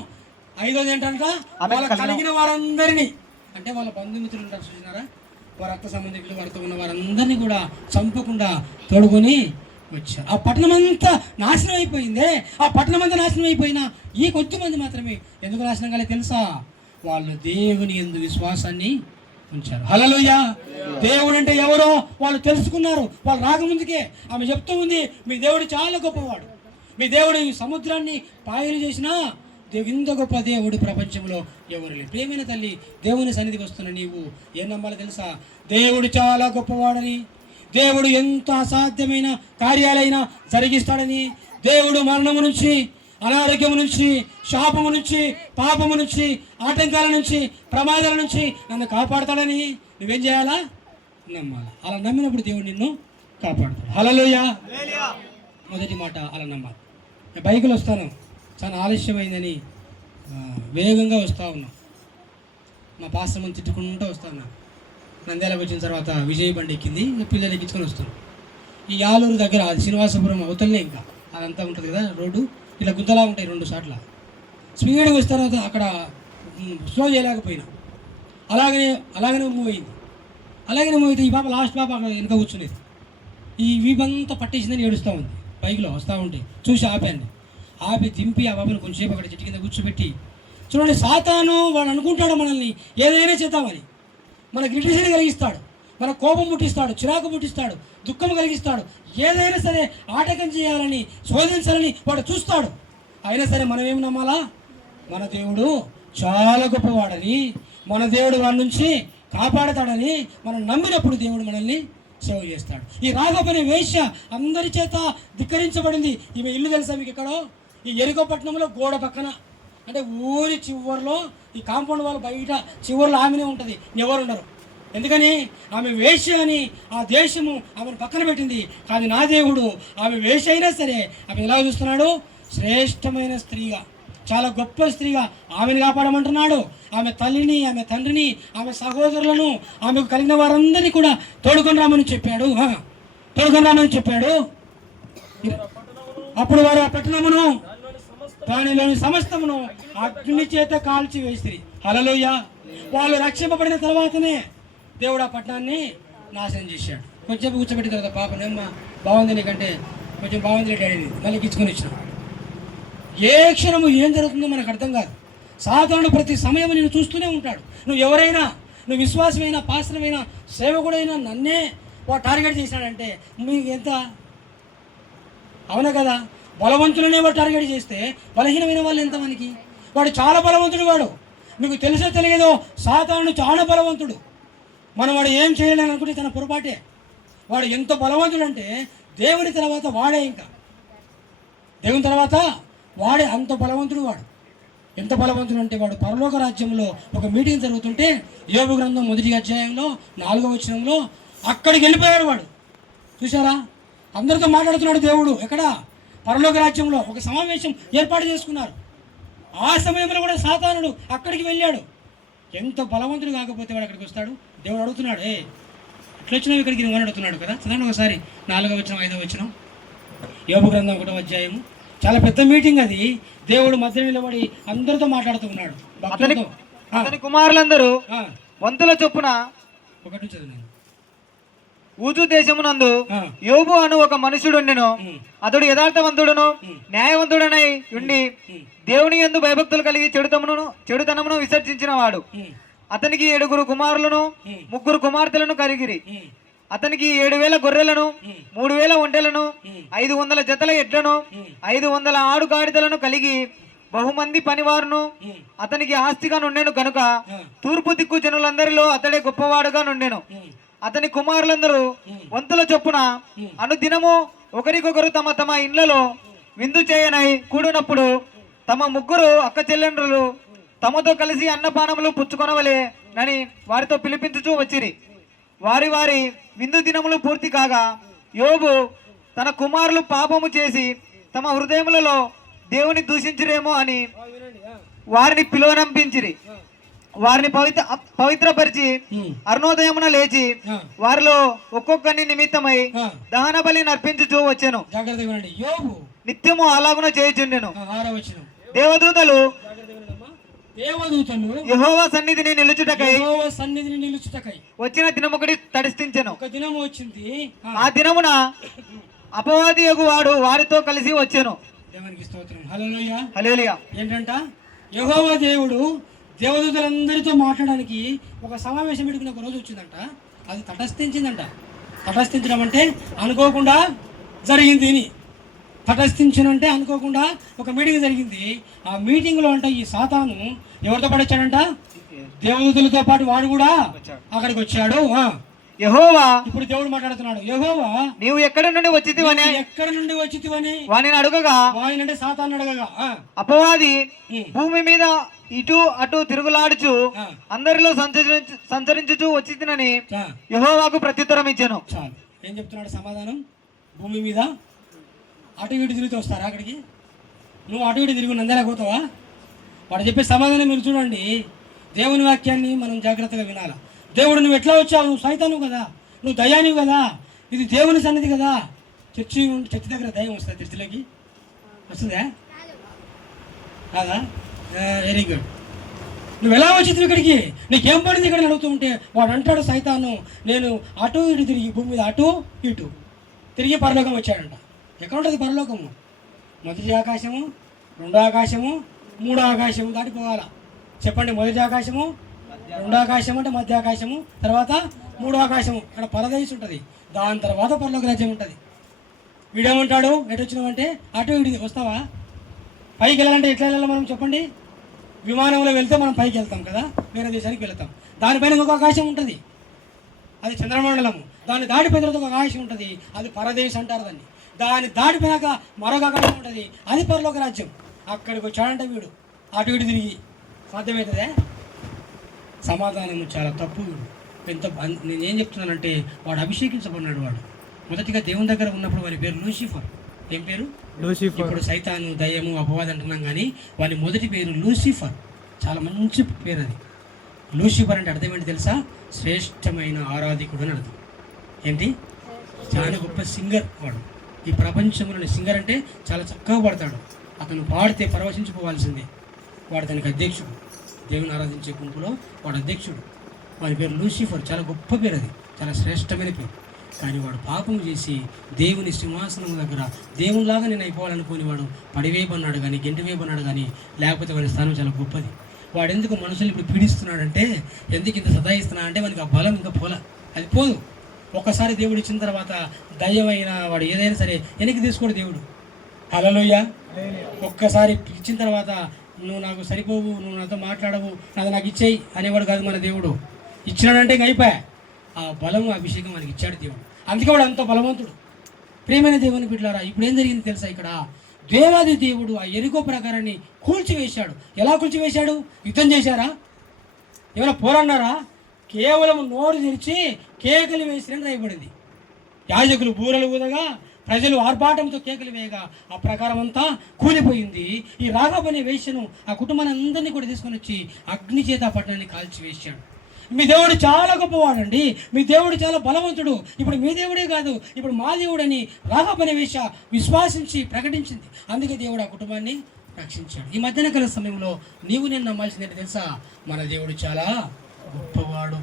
ఐదోది ఏంటంట వాళ్ళ కలిగిన వారందరినీ, అంటే వాళ్ళ బంధుమిత్రులు ఉంటారు చూసినారా, వారి రక్త సంబంధికులు, వారితో ఉన్న వారందరినీ కూడా చంపకుండా తోడుకొని వచ్చారు. ఆ పట్టణం అంతా నాశనం అయిపోయిందే. ఆ పట్టణం అంతా నాశనం అయిపోయినా ఈ కొద్ది మంది మాత్రమే ఎందుకు నాశనం కాలే తెలుసా? వాళ్ళు దేవుని యందు విశ్వాసాన్ని ఉంచారు. హల్లెలూయా. దేవుడు అంటే ఎవరో వాళ్ళు తెలుసుకున్నారు. వాళ్ళు రాకముందుకే ఆమె చెప్తూ ఉంది, మీ దేవుడు చాలా గొప్పవాడు, మీ దేవుడు ఈ సముద్రాన్ని పాయలు చేసినా ఇంత గొప్ప దేవుడు ప్రపంచంలో ఎవరు లేరు. ప్రియమైన తల్లి, దేవుని సన్నిధికి వస్తున్న నీవు ఏం నమ్మాలో తెలుసా? దేవుడు చాలా గొప్పవాడని, దేవుడు ఎంత అసాధ్యమైన కార్యాలైనా జరిగిస్తాడని, దేవుడు మరణము నుంచి, అనారోగ్యము నుంచి, శాపము నుంచి, పాపము నుంచి, ఆటంకాల నుంచి, ప్రమాదాల నుంచి నన్ను కాపాడతాడని నువ్వేం చేయాలా? నమ్మాలి. అలా నమ్మినప్పుడు దేవుడు నిన్ను కాపాడతాడు. హల్లెలూయా. మొదటి మాట అలా నమ్మాలి. నేను బైకులో వస్తాను, చాలా ఆలస్యమైందని వేగంగా వస్తూ ఉన్నాం. మా పాస్టర్ని తిట్టుకుంటూ వస్తాను. నంద్యాలకు వచ్చిన తర్వాత విజయ్ బండి ఎక్కింది, పిల్లలు ఎక్కించుకొని వస్తాను. ఈ యాలూరు దగ్గర అది శ్రీనివాసపురం అవతలనే, ఇంకా అదంతా ఉంటుంది కదా రోడ్డు, ఇలా గుద్దలా ఉంటాయి 2 సార్లు. స్పీడ్గా వచ్చిన తర్వాత అక్కడ స్లో చేయలేకపోయినా అలాగనే మూవ్ అయింది. అలాగనే మూవ్ అయితే ఈ పాప లాస్ట్ పాప అక్కడ వెనుక కూర్చునేది. ఈ వీపంతా పట్టేసిందని ఏడుస్తూ ఉంది. బైక్లో వస్తూ ఉంటే చూసి ఆపి దింపి ఆ పాపను కొంచెంసేపు అక్కడ చెట్టు కింద కూర్చోబెట్టి, చూడండి, సాతాను వాడు అనుకుంటాడు మనల్ని ఏదైనా చేద్దామని, మనకు ఇరిటేషన్ కలిగిస్తాడు, మన కోపం పుట్టిస్తాడు, చిరాకు పుట్టిస్తాడు, దుఃఖం కలిగిస్తాడు, ఏదైనా సరే ఆటకం చేయాలని, శోధించాలని వాడు చూస్తాడు. అయినా సరే మనం ఏమి నమ్మాలా? మన దేవుడు చాలా గొప్పవాడని, మన దేవుడు వాడి నుంచి కాపాడతాడని మనం నమ్మినప్పుడు దేవుడు మనల్ని సేవ చేస్తాడు. ఈ రాఘబ్ అనే వేశ్య అందరి చేత ధిక్కరించబడింది. ఈమె ఇల్లు తెలుసా మీకు? ఎక్కడో ఈ యెరికో పట్టణంలో గోడ పక్కన, అంటే ఊరి చివరిలో, ఈ కాంపౌండ్ వాళ్ళ బయట చివరిలో ఆమెనే ఉంటుంది, ఎవరు ఉండరు. ఎందుకని? ఆమె వేశ్య అని ఆ దేశము ఆమెను పక్కన పెట్టింది. కానీ నా దేవుడు ఆమె వేశ్య అయినా సరే ఆమె ఎలా చూస్తున్నాడు? శ్రేష్టమైన స్త్రీగా, చాలా గొప్ప స్త్రీగా ఆమెను కాపాడమంటున్నాడు. ఆమె తల్లిని, ఆమె తండ్రిని, ఆమె సహోదరులను, ఆమెకు కలిగిన వారందరినీ కూడా తోడుకొని రామని చెప్పాడు. అప్పుడు వారు ఆ పట్టణమును, దానిలోని సమస్తమును అగ్ని చేత కాల్చి వేసిరి. హల్లెలూయా. వాళ్ళు రక్షింపబడిన తర్వాతనే దేవుడు ఆ పట్టణాన్ని నాశనం చేశాడు. కొంచెం కూర్చోబెట్టిన తర్వాత పాపనేమ్మ బాగుంది, నీకంటే కొంచెం బాగుంది డాడీ, మళ్ళీ గిచ్చుకొని వచ్చిన. ఏ క్షణము ఏం జరుగుతుందో మనకు అర్థం కాదు. సాధారణ ప్రతి సమయం నేను చూస్తూనే ఉంటాడు. నువ్వు ఎవరైనా, నువ్వు విశ్వాసమైనా, పాస్టరైనా, సేవకుడైనా నన్నే వాడు టార్గెట్ చేశాడంటే మీకు ఎంత? అవునా కదా? బలవంతులనే వాడు టార్గెట్ చేస్తే బలహీనమైన వాళ్ళు ఎంతమందికి? వాడు చాలా బలవంతుడు. వాడు మీకు తెలుసో తెలియదో, సాతాను చాలా బలవంతుడు. మనం వాడు ఏం చేయలేని అనుకుంటే తన పొరపాటే. వాడు ఎంత బలవంతుడు అంటే దేవుని తర్వాత వాడే, ఇంకా దేవుని తర్వాత వాడే అంత బలవంతుడు వాడు. ఎంత బలవంతుడు అంటే వాడు పరలోక రాజ్యంలో ఒక మీటింగ్ జరుగుతుంటే యోబు గ్రంథం 1వ అధ్యాయంలో 4వ వచనంలో అక్కడికి వెళ్ళిపోయాడు వాడు. చూసారా, అందరితో మాట్లాడుతున్నాడు దేవుడు. ఎక్కడ? పరలోక రాజ్యంలో ఒక సమావేశం ఏర్పాటు చేసుకున్నారు. ఆ సమయంలో కూడా సాతానుడు అక్కడికి వెళ్ళాడు. ఎంత బలవంతుడు కాకపోతే వాడు అక్కడికి వస్తాడు. దేవుడు అడుగుతున్నాడు, ఎట్లా వచ్చినావు ఇక్కడికి నువ్వు అని అడుగుతున్నాడు కదా. చదవండి ఒకసారి 4వ వచనం 5వ వచనం యోబు గ్రంథం 1వ అధ్యాయము. చాలా పెద్ద మీటింగ్ అది. దేవుడు మధ్య నిలబడి అందరితో మాట్లాడుతూ ఉన్నాడు. అతని కుమారులందరూ వంతుల చొప్పున ఒకటి చదివాను. ఊజు దేశమునందు యోబు అను ఒక మనుషుడుండెను. అతడు యథార్థవంతుడును న్యాయవంతుడనై ఉండి దేవుని యందు భయభక్తులు కలిగి చెడుతనమును విసర్జించిన వాడు. అతనికి 7 కుమారులను 3 కుమార్తెలను కలిగిరి. అతనికి 7,000 గొర్రెలను 3,000 ఒంటెలను 500 జతల ఎడ్లను 500 ఆడుగాడిదలను కలిగి బహుమంది పనివారును అతనికి ఆస్తిగా నుండెను కనుక తూర్పు దిక్కు జనులందరిలో అతడే గొప్పవాడుగా నుండెను. అతని కుమారులందరూ వంతుల చొప్పున అనుదినము ఒకరికొకరు తమ తమ ఇండ్లలో విందు చేయనై కూడినప్పుడు తమ 3 అక్క చెల్లెండ్రులు తమతో కలిసి అన్నపానములు పుచ్చుకొనవలెనని వారితో పిలిపించుచూ వచ్చిరి. వారి విందు దినములు పూర్తి కాగా యోబు తన కుమారులు పాపము చేసి తమ హృదయములలో దేవుని దూషించిరేమో అని వారిని పిలువనంపించిరి. వారిని పవిత్రపరిచి అరుణోదయమున లేచి వారిలో ఒక్కొక్కని నిమిత్తమై దహన బలి నర్పించుచూ వచ్చెను. నిత్యము అలాగున చేయుచుండెను. దేవదూతలు యెహోవా సన్నిధిని నిలుచుటకై వచ్చిన దినమొకటి తడిస్తించెను. ఒక దినం వచ్చింది. ఆ దినమున అపవాది యగు వాడు వారితో కలిసి వచ్చెను. దేవునికి స్తోత్రం. హల్లెలూయా. హల్లెలూయా. ఏంటంట? యెహోవా దేవుడు దేవదూతలందరితో మాట్లాడడానికి ఒక సమావేశం పెట్టుకుని ఒక రోజు వచ్చిందంట. అది తటస్థించిందంట. తటస్థించడం అంటే అనుకోకుండా జరిగింది అని. తటస్థించనంటే అనుకోకుండా ఒక మీటింగ్ జరిగింది. ఆ మీటింగ్లో అంట ఈ సాతాను ఎవరితో పాటు వచ్చాడంట? దేవదూతలతో పాటు వాడు కూడా అక్కడికి వచ్చాడు. యెహోవా, ఇప్పుడు దేవుడు మాట్లాడుతున్నాడు. యెహోవా, నీవు ఎక్కడి నుండి వచ్చితివని వానిని అడగగా, వాని అంటే సాతాను అడగగా, అపవాది భూమి మీద ఇటు అటు తిరుగులాడుచు అందరిలో సంచరించుచు వచ్చితినని యెహోవాకు ప్రత్యుత్తరం ఇచ్చాను. చాలు. ఏం చెప్తున్నాడు సమాధానం? భూమి మీద అటు ఇటు తిరిగితే వస్తారా అక్కడికి? నువ్వు అటు ఇటు తిరిగి నందేలా పోతావా? వాడు చెప్పే సమాధానం మీరు చూడండి. దేవుని వాక్యాన్ని మనం జాగ్రత్తగా వినాలి. దేవుడు నువ్వు ఎట్లా వచ్చావు? నువ్వు సైతాను కదా, నువ్వు దయానివి కదా, ఇది దేవుని సన్నిధి కదా. చర్చి దగ్గర దయ్యం వస్తుంది, చర్చిలోకి వస్తుందా? కాదా? Very good. నువ్వు ఎలా వచ్చింది ఇక్కడికి? నీకేం పడింది ఇక్కడ అడుగుతూ ఉంటే వాడు అంటాడు సైతాను, నేను అటు ఇటు తిరిగి భూమి మీద అటు ఇటు తిరిగి పరలోకం వచ్చాడంట. ఎక్కడ ఉంటుంది పరలోకము? మొదటి ఆకాశము, 2వ ఆకాశము, 3వ ఆకాశము దాటిపోవాలా. చెప్పండి. మొదటి ఆకాశము, 2వ ఆకాశం అంటే మధ్య ఆకాశము, తర్వాత 3వ ఆకాశము. అక్కడ పరదేశం ఉంటుంది. దాని తర్వాత పరలోక రాజ్యం ఉంటుంది. వీడేమంటాడు? ఎటు వచ్చినావంటే అటు ఇటు వస్తావా? పైకి వెళ్ళాలంటే ఎట్లా వెళ్ళాలి మనం చెప్పండి? విమానంలో వెళ్తే మనం పైకి వెళ్తాం కదా, వేరే దేశానికి వెళ్తాం. దానిపైన ఇంకొక ఆకాశం ఉంటుంది, అది చంద్రమండలము. దాన్ని దాటిపోయిన తర్వాత ఒక ఆకాశం ఉంటుంది, అది పరదేశం అంటారు దాన్ని. దాన్ని దాటిపోయినాక మరొక ఆకాశం ఉంటుంది, అది పరలోక రాజ్యం. అక్కడికి వచ్చాడంటే వీడు అటు ఇటు తిరిగి సాధ్యమవుతుందే? సమాధానం చాలా తప్పు. ఎంత నేనేం చెప్తున్నానంటే వాడు అభిషేకించబడినాడు. వాడు మొదటిగా దేవుని దగ్గర ఉన్నప్పుడు వాని పేరు లూసిఫర్. ఏం పేరు? లూసిఫర్. ఇప్పుడు సైతాను, దయ్యము, అపవాది అంటున్నాం కానీ వాని మొదటి పేరు లూసిఫర్. చాలా మంచి పేరు అది. లూసిఫర్ అంటే అర్థం ఏంటి తెలుసా? శ్రేష్టమైన ఆరాధికుడు అని అర్థం. ఏంటి? చాలా గొప్ప సింగర్ వాడు. ఈ ప్రపంచంలోని సింగర్ అంటే చాలా చక్కగా పాడతాడు. అతను పాడితే పరవశించిపోవాల్సిందే. వాడు దానికి అధ్యక్షుడు. దేవుని ఆరాధించే గుంపులో వాడు అధ్యక్షుడు. వాని పేరు లూసిఫర్. చాలా గొప్ప పేరు అది, చాలా శ్రేష్టమైన పేరు. కానీ వాడు పాపం చేసి దేవుని సింహాసనం దగ్గర దేవునిలాగా నేను అయిపోవాలనుకుని వాడు పడివేయబన్నాడు కానీ, గెంటివేయబన్నాడు కానీ, లేకపోతే వాడి స్థానం చాలా గొప్పది. వాడు ఎందుకు మనుషులు ఇప్పుడు పీడిస్తున్నాడంటే, ఎందుకు ఇంత సతాయిస్తున్నా అంటే వానికి ఆ బలం ఇంకా అది పోదు. ఒక్కసారి దేవుడు ఇచ్చిన తర్వాత దయ్యమైన వాడు ఏదైనా సరే వెనక్కి తీసుకోడు దేవుడు. హల్లెలూయా. ఒక్కసారి ఇచ్చిన తర్వాత నువ్వు నాకు సరిపోవు, నువ్వు నాతో మాట్లాడవు, నాకు ఇచ్చేయి అనేవాడు కాదు మన దేవుడు. ఇచ్చినాడంటే ఇంక అయిపోయా. ఆ బలము, అభిషేకం మనకి ఇచ్చాడు దేవుడు. అందుకే వాడు అంత బలవంతుడు. ప్రేమైన దేవుని బిడ్డలారా, ఇప్పుడు ఏం జరిగింది తెలుసా? ఇక్కడ దేవాది దేవుడు ఆ ఎరికో ప్రకారాన్ని కూల్చివేశాడు. ఎలా కూల్చివేశాడు? యుద్ధం చేశారా? ఏమైనా పోరాడినారా? కేవలం నోరు తెరిచి కేకలు వేసిరని రాయబడింది. యాజకులు బూరలు ఊదగా ప్రజలు ఆర్భాటంతో కేకలు వేయగా ఆ ప్రకారం అంతా కూలిపోయింది. ఈ రాఘబ్ అనే వేశ్యను ఆ కుటుంబాన్ని అందరినీ కూడా తీసుకొని వచ్చి అగ్ని చేత ఆ పట్టణాన్ని కాల్చివేశాడు. మీ దేవుడు చాలా గొప్పవాడండి, మీ దేవుడు చాలా బలవంతుడు. ఇప్పుడు మీ దేవుడే కాదు, ఇప్పుడు మా దేవుడని రాఘబ్ అనే వేశ్య విశ్వాసించి ప్రకటించింది. అందుకే దేవుడు ఆ కుటుంబాన్ని రక్షించాడు. ఈ మధ్యాహ్న కాల సమయంలో నీవు నేను నమ్మాల్సింది ఏంటి తెలుసా? మన దేవుడు చాలా గొప్పవాడు,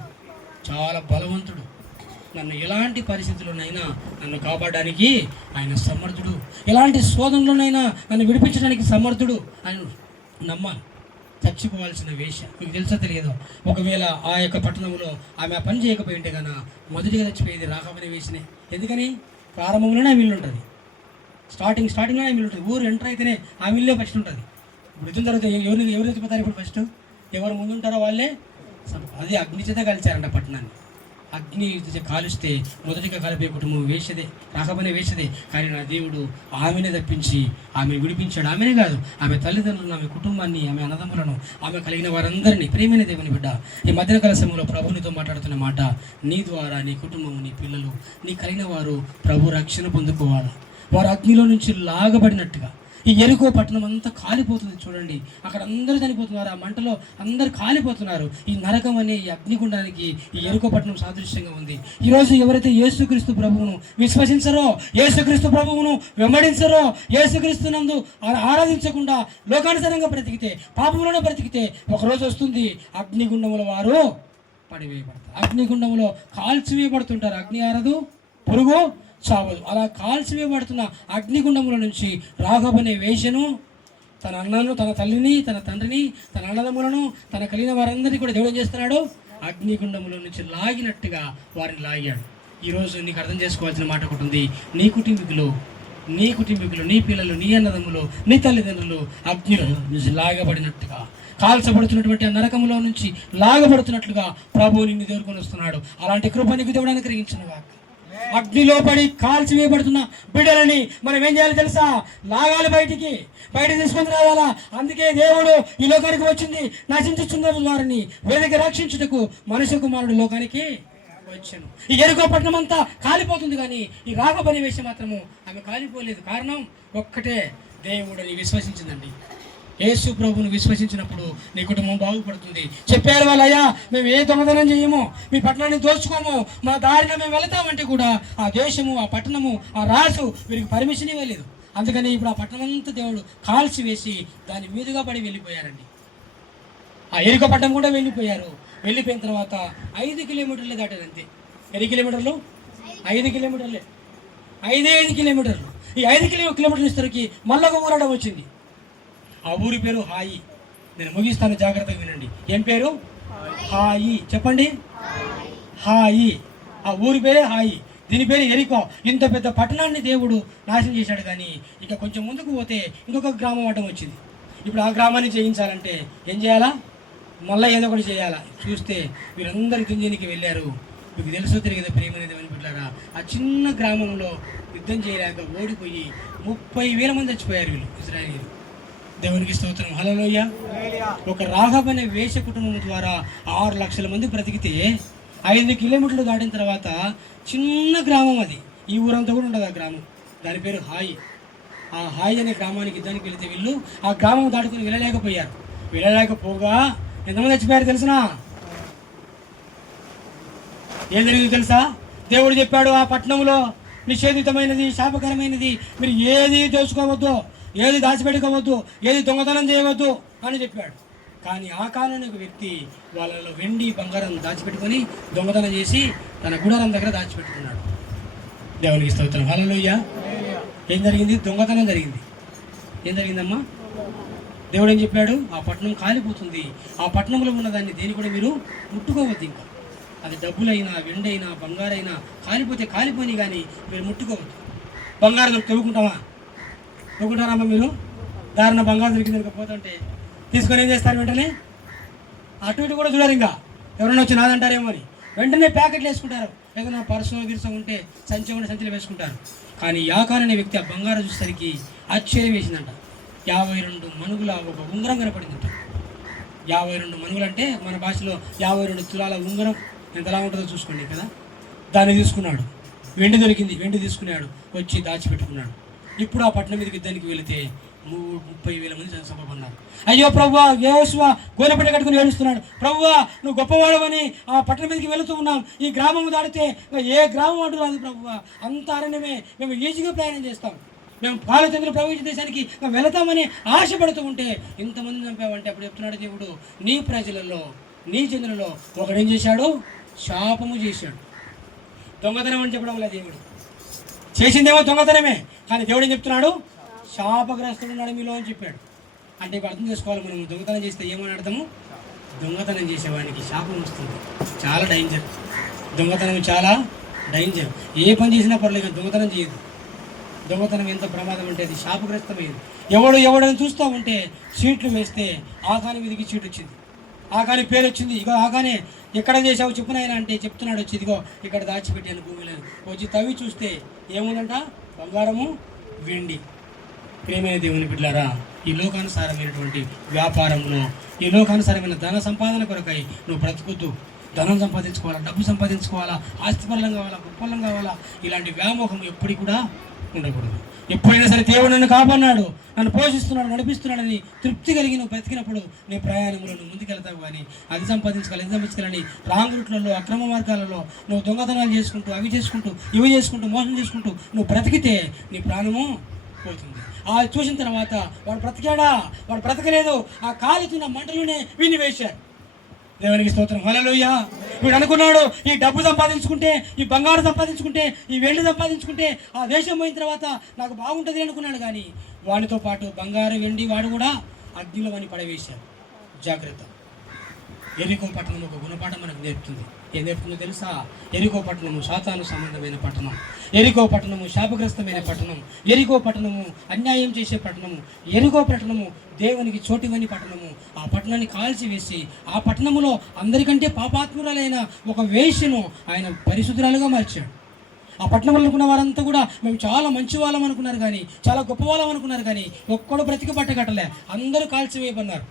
చాలా బలవంతుడు. నన్ను ఎలాంటి పరిస్థితుల్లోనైనా నన్ను కాపాడడానికి ఆయన సమర్థుడు, ఎలాంటి శోధనలోనైనా నన్ను విడిపించడానికి సమర్థుడు. ఆయన నమ్మాలి. చచ్చిపోవాల్సిన వేష మీకు తెలుసో తెలియదు. ఒకవేళ ఆ యొక్క పట్టణంలో ఆమె ఆ పని చేయకపోయింటే కన్నా మొదటిగా చచ్చిపోయేది రాఘబ్ అనే వేషనే. ఎందుకని? ప్రారంభంలోనే ఆమె ఇల్లు ఉంటుంది, స్టార్టింగ్లోనే ఆమె ఇల్లు ఉంటుంది. ఊరు ఎంటర్ అయితేనే ఆ ఇల్లే ఫస్ట్ ఉంటుంది. ఇప్పుడు యుద్ధం తర్వాత ఎవరు చచ్చిపోతారు? ఇప్పుడు ఫస్ట్ ఎవరు ముందుంటారో వాళ్ళే. అది అగ్ని చేత కాల్చారంట పట్టణాన్ని. అగ్ని కాలుస్తే మొదటిగా కలిపే కుటుంబం వేషదే, రాఘబ్ అనే వేషదే. కానీ నా దేవుడు ఆమెనే తప్పించి ఆమెను విడిపించాడు. ఆమెనే కాదు, ఆమె తల్లిదండ్రులను, ఆమె కుటుంబాన్ని, ఆమె అన్నదమ్ములను, ఆమె కలిగిన వారందరినీ. ప్రేమైన దేవుని బిడ్డ, ఈ మధ్యాహ్న కాల సమయంలో ప్రభునితో మాట్లాడుతున్న మాట, నీ ద్వారా నీ కుటుంబం, నీ పిల్లలు, నీ కలిగిన వారు ప్రభు రక్షణ పొందుకోవాలి. వారు అగ్నిలో నుంచి లాగబడినట్టుగా ఈ ఎరికో పట్టణం అంతా కాలిపోతుంది. చూడండి, అక్కడ అందరూ చనిపోతున్నారు, ఆ మంటలో అందరూ కాలిపోతున్నారు. ఈ నరకం అనే ఈ అగ్నిగుండానికి ఈ ఎరికో పట్టణం సాదృశ్యంగా ఉంది. ఈరోజు ఎవరైతే యేసుక్రీస్తు ప్రభువును విశ్వసించరో, యేసుక్రీస్తు ప్రభువును వెంబడించరో, యేసుక్రీస్తు నందు ఆరాధించకుండా లోకానుసారంగా బ్రతికితే, పాపంలోనే బ్రతికితే ఒకరోజు వస్తుంది అగ్నిగుండముల వారు పడివేయబడతారు. అగ్నిగుండంలో కాల్చివేయబడుతుంటారు. అగ్ని ఆరదు, పురుగు చావదు. అలా కాల్చివేయబడుతున్న అగ్నిగుండముల నుంచి రాఘబ్ అనే వేశ్యను తన అన్నను, తన తల్లిని, తన తండ్రిని, తన అన్నదమ్ములను, తన కలిగిన వారందరినీ కూడా దేవుడు ఏం చేస్తున్నాడు? అగ్నిగుండముల నుంచి లాగినట్టుగా వారిని లాగాడు. ఈరోజు నీకు అర్థం చేసుకోవాల్సిన మాట ఒకటి ఉంది. నీ కుటుంబీకులు, నీ పిల్లలు, నీ అన్నదమ్ములు, నీ తల్లిదండ్రులు అగ్నిలో నుంచి లాగబడినట్టుగా, కాల్చబడుతున్నటువంటి ఆ నరకములో నుంచి లాగబడుతున్నట్లుగా ప్రభువు నిన్ను ఎదుర్కొని వస్తున్నాడు. అలాంటి కృప నీకు దేవుడు అనుగ్రహించునుగాక. అగ్నిలో పడి కాల్చివేయబడుతున్న బిడ్డలని మనం ఏం చేయాలి తెలుసా? లాగాలి, బయట తీసుకొని రావాలా. అందుకే దేవుడు ఈ లోకానికి వచ్చింది నశించుచున్న వారిని వెనక్కి రక్షించుటకు మనుష్య కుమారుడు లోకానికి వచ్చాను. ఈ ఎరికో పట్టణం అంతా కాలిపోతుంది, కానీ ఈ రాఘబ్ అనే వేశ్య మాత్రము ఆమె కాలిపోలేదు. కారణం ఒక్కటే, దేవుడిని విశ్వసించిందండి. యేసు ప్రభువును విశ్వసించినప్పుడు నీ కుటుంబం బాగుపడుతుంది. చెప్పారు వాళ్ళు, అయ్యా మేము ఏ దొంగతనం చేయము, మీ పట్టణాన్ని దోచుకోము, మా దారిలో మేము వెళతామంటే కూడా ఆ దేశము, ఆ పట్టణము, ఆ రాజు వీరికి పర్మిషన్ ఇవ్వలేదు. అందుకని ఇప్పుడు ఆ పట్టణం అంతా దేవుడు కాల్చి వేసి దాని మీదుగా పడి వెళ్ళిపోయారండి. ఆ ఎరికో పట్టణం కూడా వెళ్ళిపోయారు. వెళ్ళిపోయిన తర్వాత 5 కిలోమీటర్లే దాటారు అంతే. ఎన్ని కిలోమీటర్లు? 5 కిలోమీటర్లే. 5 కిలోమీటర్లు. ఈ 5 కిలోమీటర్ల ఇస్తరికి మళ్ళీ ఒక ఊరడం వచ్చింది. ఆ ఊరి పేరు హాయి. నేను ముగిస్తాను, జాగ్రత్తగా వినండి. ఏం పేరు? హాయి. చెప్పండి, హాయి. ఆ ఊరి పేరే హాయి. దీని పేరు ఎరికో. ఇంత పెద్ద పట్టణాన్ని దేవుడు నాశనం చేశాడు. కానీ ఇక కొంచెం ముందుకు పోతే ఇంకొక గ్రామం అడ్డం వచ్చింది. ఇప్పుడు ఆ గ్రామాన్ని జయించాలంటే ఏం చేయాలా? మళ్ళీ ఏదో ఒకటి చేయాలా. చూస్తే వీరందరూ యుద్ధం చేయడానికి వెళ్ళారు. మీకు తెలుసో తెలియదు ప్రేమనేది అని బిడ్డారా, ఆ చిన్న గ్రామంలో యుద్ధం చేయలేక ఓడిపోయి 30,000 మంది చచ్చిపోయారు వీళ్ళు, ఇశ్రాయేలీయులు. దేవునికి స్తోత్రం, హల్లెలూయా. ఒక రాఘబ్ అనే వేశ్య కుటుంబం ద్వారా 6 లక్షల మంది బ్రతికితే 5 కిలోమీటర్లు దాటిన తర్వాత చిన్న గ్రామం అది. ఈ ఊరంతా కూడా ఉండదు ఆ గ్రామం. దాని పేరు హాయి. ఆ హాయి అనే గ్రామానికి యుద్ధానికి వెళితే వీళ్ళు ఆ గ్రామం దాటుకుని వెళ్ళలేకపోయారు. వెళ్ళలేకపోగా ఎంతమంది చచ్చిపోయారు తెలుసునా? ఏం జరిగింది తెలుసా? దేవుడు చెప్పాడు, ఆ పట్టణంలో నిషేధితమైనది, శాపకరమైనది, మీరు ఏది దోచుకోవద్దు, ఏది దాచిపెట్టుకోవద్దు, ఏది దొంగతనం చేయవద్దు అని చెప్పాడు. కానీ ఆ కాలంలో ఒక వ్యక్తి వాళ్ళలో వెండి, బంగారం దాచిపెట్టుకొని దొంగతనం చేసి తన గుడారం దగ్గర దాచిపెట్టుకున్నాడు. దేవునికి స్తోత్రం, హల్లెలూయా. ఏం జరిగింది? దొంగతనం జరిగింది. ఏం జరిగిందమ్మా? దేవుడు ఏం చెప్పాడు? ఆ పట్టణం కాలిపోతుంది, ఆ పట్టణంలో ఉన్న దాన్ని దేని కూడా మీరు ముట్టుకోవద్దు. ఇంకా అది డబ్బులైనా, వెండైనా, బంగారైనా కాలిపోతే కాలిపోయి, కానీ మీరు ముట్టుకోవద్దు. బంగారం తవ్వుకుంటారమ్మా మీరు? దారిన బంగారం దొరికింది పోతుంటే తీసుకొని ఏం చేస్తారు? వెంటనే అటు ఇటు కూడా చూడరు. ఇంకా ఎవరైనా వచ్చి నాదంటారేమో అని వెంటనే ప్యాకెట్లు వేసుకుంటారు. ఏదైనా పర్సు గిరుసు ఉంటే సంచి ఉంటే సంచిలో వేసుకుంటారు. కానీ యాకాన్ అనే వ్యక్తి ఆ బంగారం చూసేసరికి ఆశ్చర్యం వేసిందంట. 52 మణుగుల ఒక ఉంగరం కనపడిందంట. 52 మణుగులు అంటే మన భాషలో 52 తులాల ఉంగరం ఎంతలా ఉంటుందో చూసుకోండి కదా. దాన్ని తీసుకున్నాడు. వెండి దొరికింది, వెండి తీసుకున్నాడు, వచ్చి దాచిపెట్టుకున్నాడు. ఇప్పుడు ఆ పట్టణం మీదకి యుద్ధానికి వెళితే 30,000 మంది చనిపోబన్నారు. అయ్యో ప్రభువా, యేహోషువ గోనెపట్ట కట్టుకుని ఏడుస్తున్నాడు. ప్రభువా, నువ్వు గొప్పవాడవని ఆ పట్టణం మీదకి వెళుతూ ఉన్నాం. ఈ గ్రామం దాడితే ఏ గ్రామం అడ్డు రాదు ప్రభువా, అంత అరణ్యమే, మేము ఈజీగా ప్రయాణం చేస్తాం, మేము పాలచంద్రులు ప్రవేశించే దేశానికి వెళతామని ఆశపడుతూ ఉంటే ఇంతమంది చంపావంటే అప్పుడు చెప్తున్నాడు దేవుడు, నీ ప్రజలలో నీ జనులలో ఒకడేం చేశాడు? శాపము చేశాడు. దొంగతనం అని చెప్పడం వల్ల దేవుడు చేసిందేమో దొంగతనమే, కానీ దేవుడు ఏం చెప్తున్నాడు? శాపగ్రస్తుడు ఉన్నాడు మీలో అని చెప్పాడు. అంటే ఇప్పుడు అర్థం చేసుకోవాలి, మనం దొంగతనం చేస్తే ఏమని అర్థము? దొంగతనం చేసేవాడికి శాపం వస్తుంది. చాలా డేంజర్ దొంగతనం, చాలా డేంజర్. ఏ పని చేసినా పర్లేదు, దొంగతనం చేయదు. దొంగతనం ఎంత ప్రమాదం అంటే అది శాపగ్రస్తమైంది. ఎవడని చూస్తూ ఉంటే చీట్లు వేస్తే ఆకాని మీదకి చీటు వచ్చింది, ఆకాని పేరు వచ్చింది. ఇగో ఆకానే ఎక్కడ చేసావు చెప్పునైనా అంటే చెప్తున్నాడు, వచ్చి ఇదిగో ఇక్కడ దాచిపెట్టాను భూమిలో. వచ్చి తవ్వి చూస్తే ఏముందంట? బంగారము, వెండి. ప్రేమైన దేవుని బిడ్డలారా, ఈ లోకానుసారమైనటువంటి వ్యాపారంలో, ఈ లోకానుసారమైన ధన సంపాదన కొరకై నువ్వు బ్రతుకుతూ ధనం సంపాదించుకోవాలా, డబ్బు సంపాదించుకోవాలా, ఆస్తిపరం కావాలా, గొప్పలం కావాలా, ఇలాంటి వ్యామోహం ఎప్పటికి కూడా ఉండకూడదు. ఎప్పుడైనా సరే దేవుడు నన్ను కాపాడినాడు, నన్ను పోషిస్తున్నాడు, నడిపిస్తున్నాడని తృప్తి కలిగి నువ్వు బ్రతికినప్పుడు నీ ప్రయాణంలో నువ్వు ముందుకెళ్తావు. కానీ అది సంపాదించుకోవాలి, ఇది సంపాదించుకోవాలని రాంగ్ రూట్లలో, అక్రమ మార్గాలలో నువ్వు దొంగతనాలు చేసుకుంటూ, అవి చేసుకుంటూ, ఇవి చేసుకుంటూ, మోసం చేసుకుంటూ నువ్వు బ్రతికితే నీ ప్రాణము పోతుంది. ఆ చూసిన తర్వాత వాడు బ్రతికాడా, వాడు బ్రతకలేదు, ఆ కాలుతున్న మంటలోనే వీడిని వేశారు. దేవునికి స్తోత్రం, హల్లెలూయా. వీడు అనుకున్నాడు, ఈ డబ్బు సంపాదించుకుంటే, ఈ బంగారం సంపాదించుకుంటే, ఈ వెండి సంపాదించుకుంటే ఆ దేశం పోయిన తర్వాత నాకు బాగుంటుంది అనుకున్నాడు. కానీ వాడితో పాటు బంగారం, వెండి వాడు కూడా అగ్నిలో వాడిని పడవేశారు. జాగ్రత్త. ఎరికో పట్టణం ఒక గుణపాఠం మనకు నేర్పుతుంది. ఏం నేర్పుతుందో తెలుసా? ఎరికో పట్టణము సాతాను సంబంధమైన పట్టణం, ఎరికో పట్టణము శాపగ్రస్తమైన పట్టణం, ఎరికో పట్టణము అన్యాయం చేసే పట్టణము, ఎరికో పట్టణము దేవునికి చోటివని పట్టణము. ఆ పట్టణాన్ని కాల్చివేసి ఆ పట్టణములో అందరికంటే పాపాత్మురాలైన ఒక వేశ్యను ఆయన పరిశుద్ధురాలుగా మార్చాడు. ఆ పట్టణంలో అనుకున్న వారంతా కూడా మేము చాలా మంచి వాళ్ళం అనుకున్నారు, కానీ చాలా గొప్ప వాళ్ళం అనుకున్నారు, కానీ ఒక్కడు బ్రతికి పట్టగట్టలే, అందరూ కాల్చివేయబన్నారు.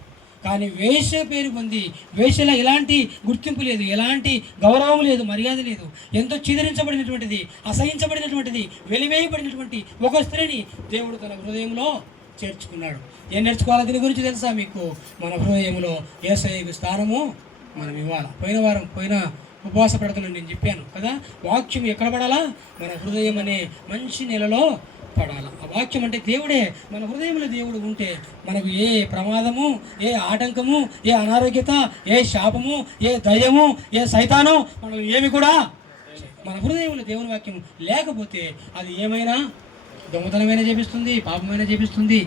కానీ వేశ్య పేరు పొంది, వేశ్యలో ఎలాంటి గుర్తింపు లేదు, ఎలాంటి గౌరవం లేదు, మర్యాద లేదు, ఎంతో చిదరించబడినటువంటిది, అసహించబడినటువంటిది, వెలివేయబడినటువంటి ఒక స్త్రీని దేవుడు తన హృదయంలో చేర్చుకున్నాడు. ఏం నేర్చుకోవాలా దీని గురించి తెలుసా మీకు? మన హృదయంలో యేసయ్యకు స్థానము మనం ఇవ్వాలి. పోయిన ఉపవాస ప్రార్థనలో నేను చెప్పాను కదా, వాక్యం ఎక్కడ పడాలా? మన హృదయం అనే మంచి నెలలో పడాలి. ఆ వాక్యం అంటే దేవుడే. మన హృదయంలో దేవుడు ఉంటే మనకు ఏ ప్రమాదము, ఏ ఆటంకము, ఏ అనారోగ్యత, ఏ శాపము, ఏ దయ్యము, ఏ సైతాను మనం ఏమి కూడా, మన హృదయంలో దేవుని వాక్యం లేకపోతే అది ఏమైనా దొంగతనమైనా చేపిస్తుంది, పాపమైనా చేపిస్తుంది,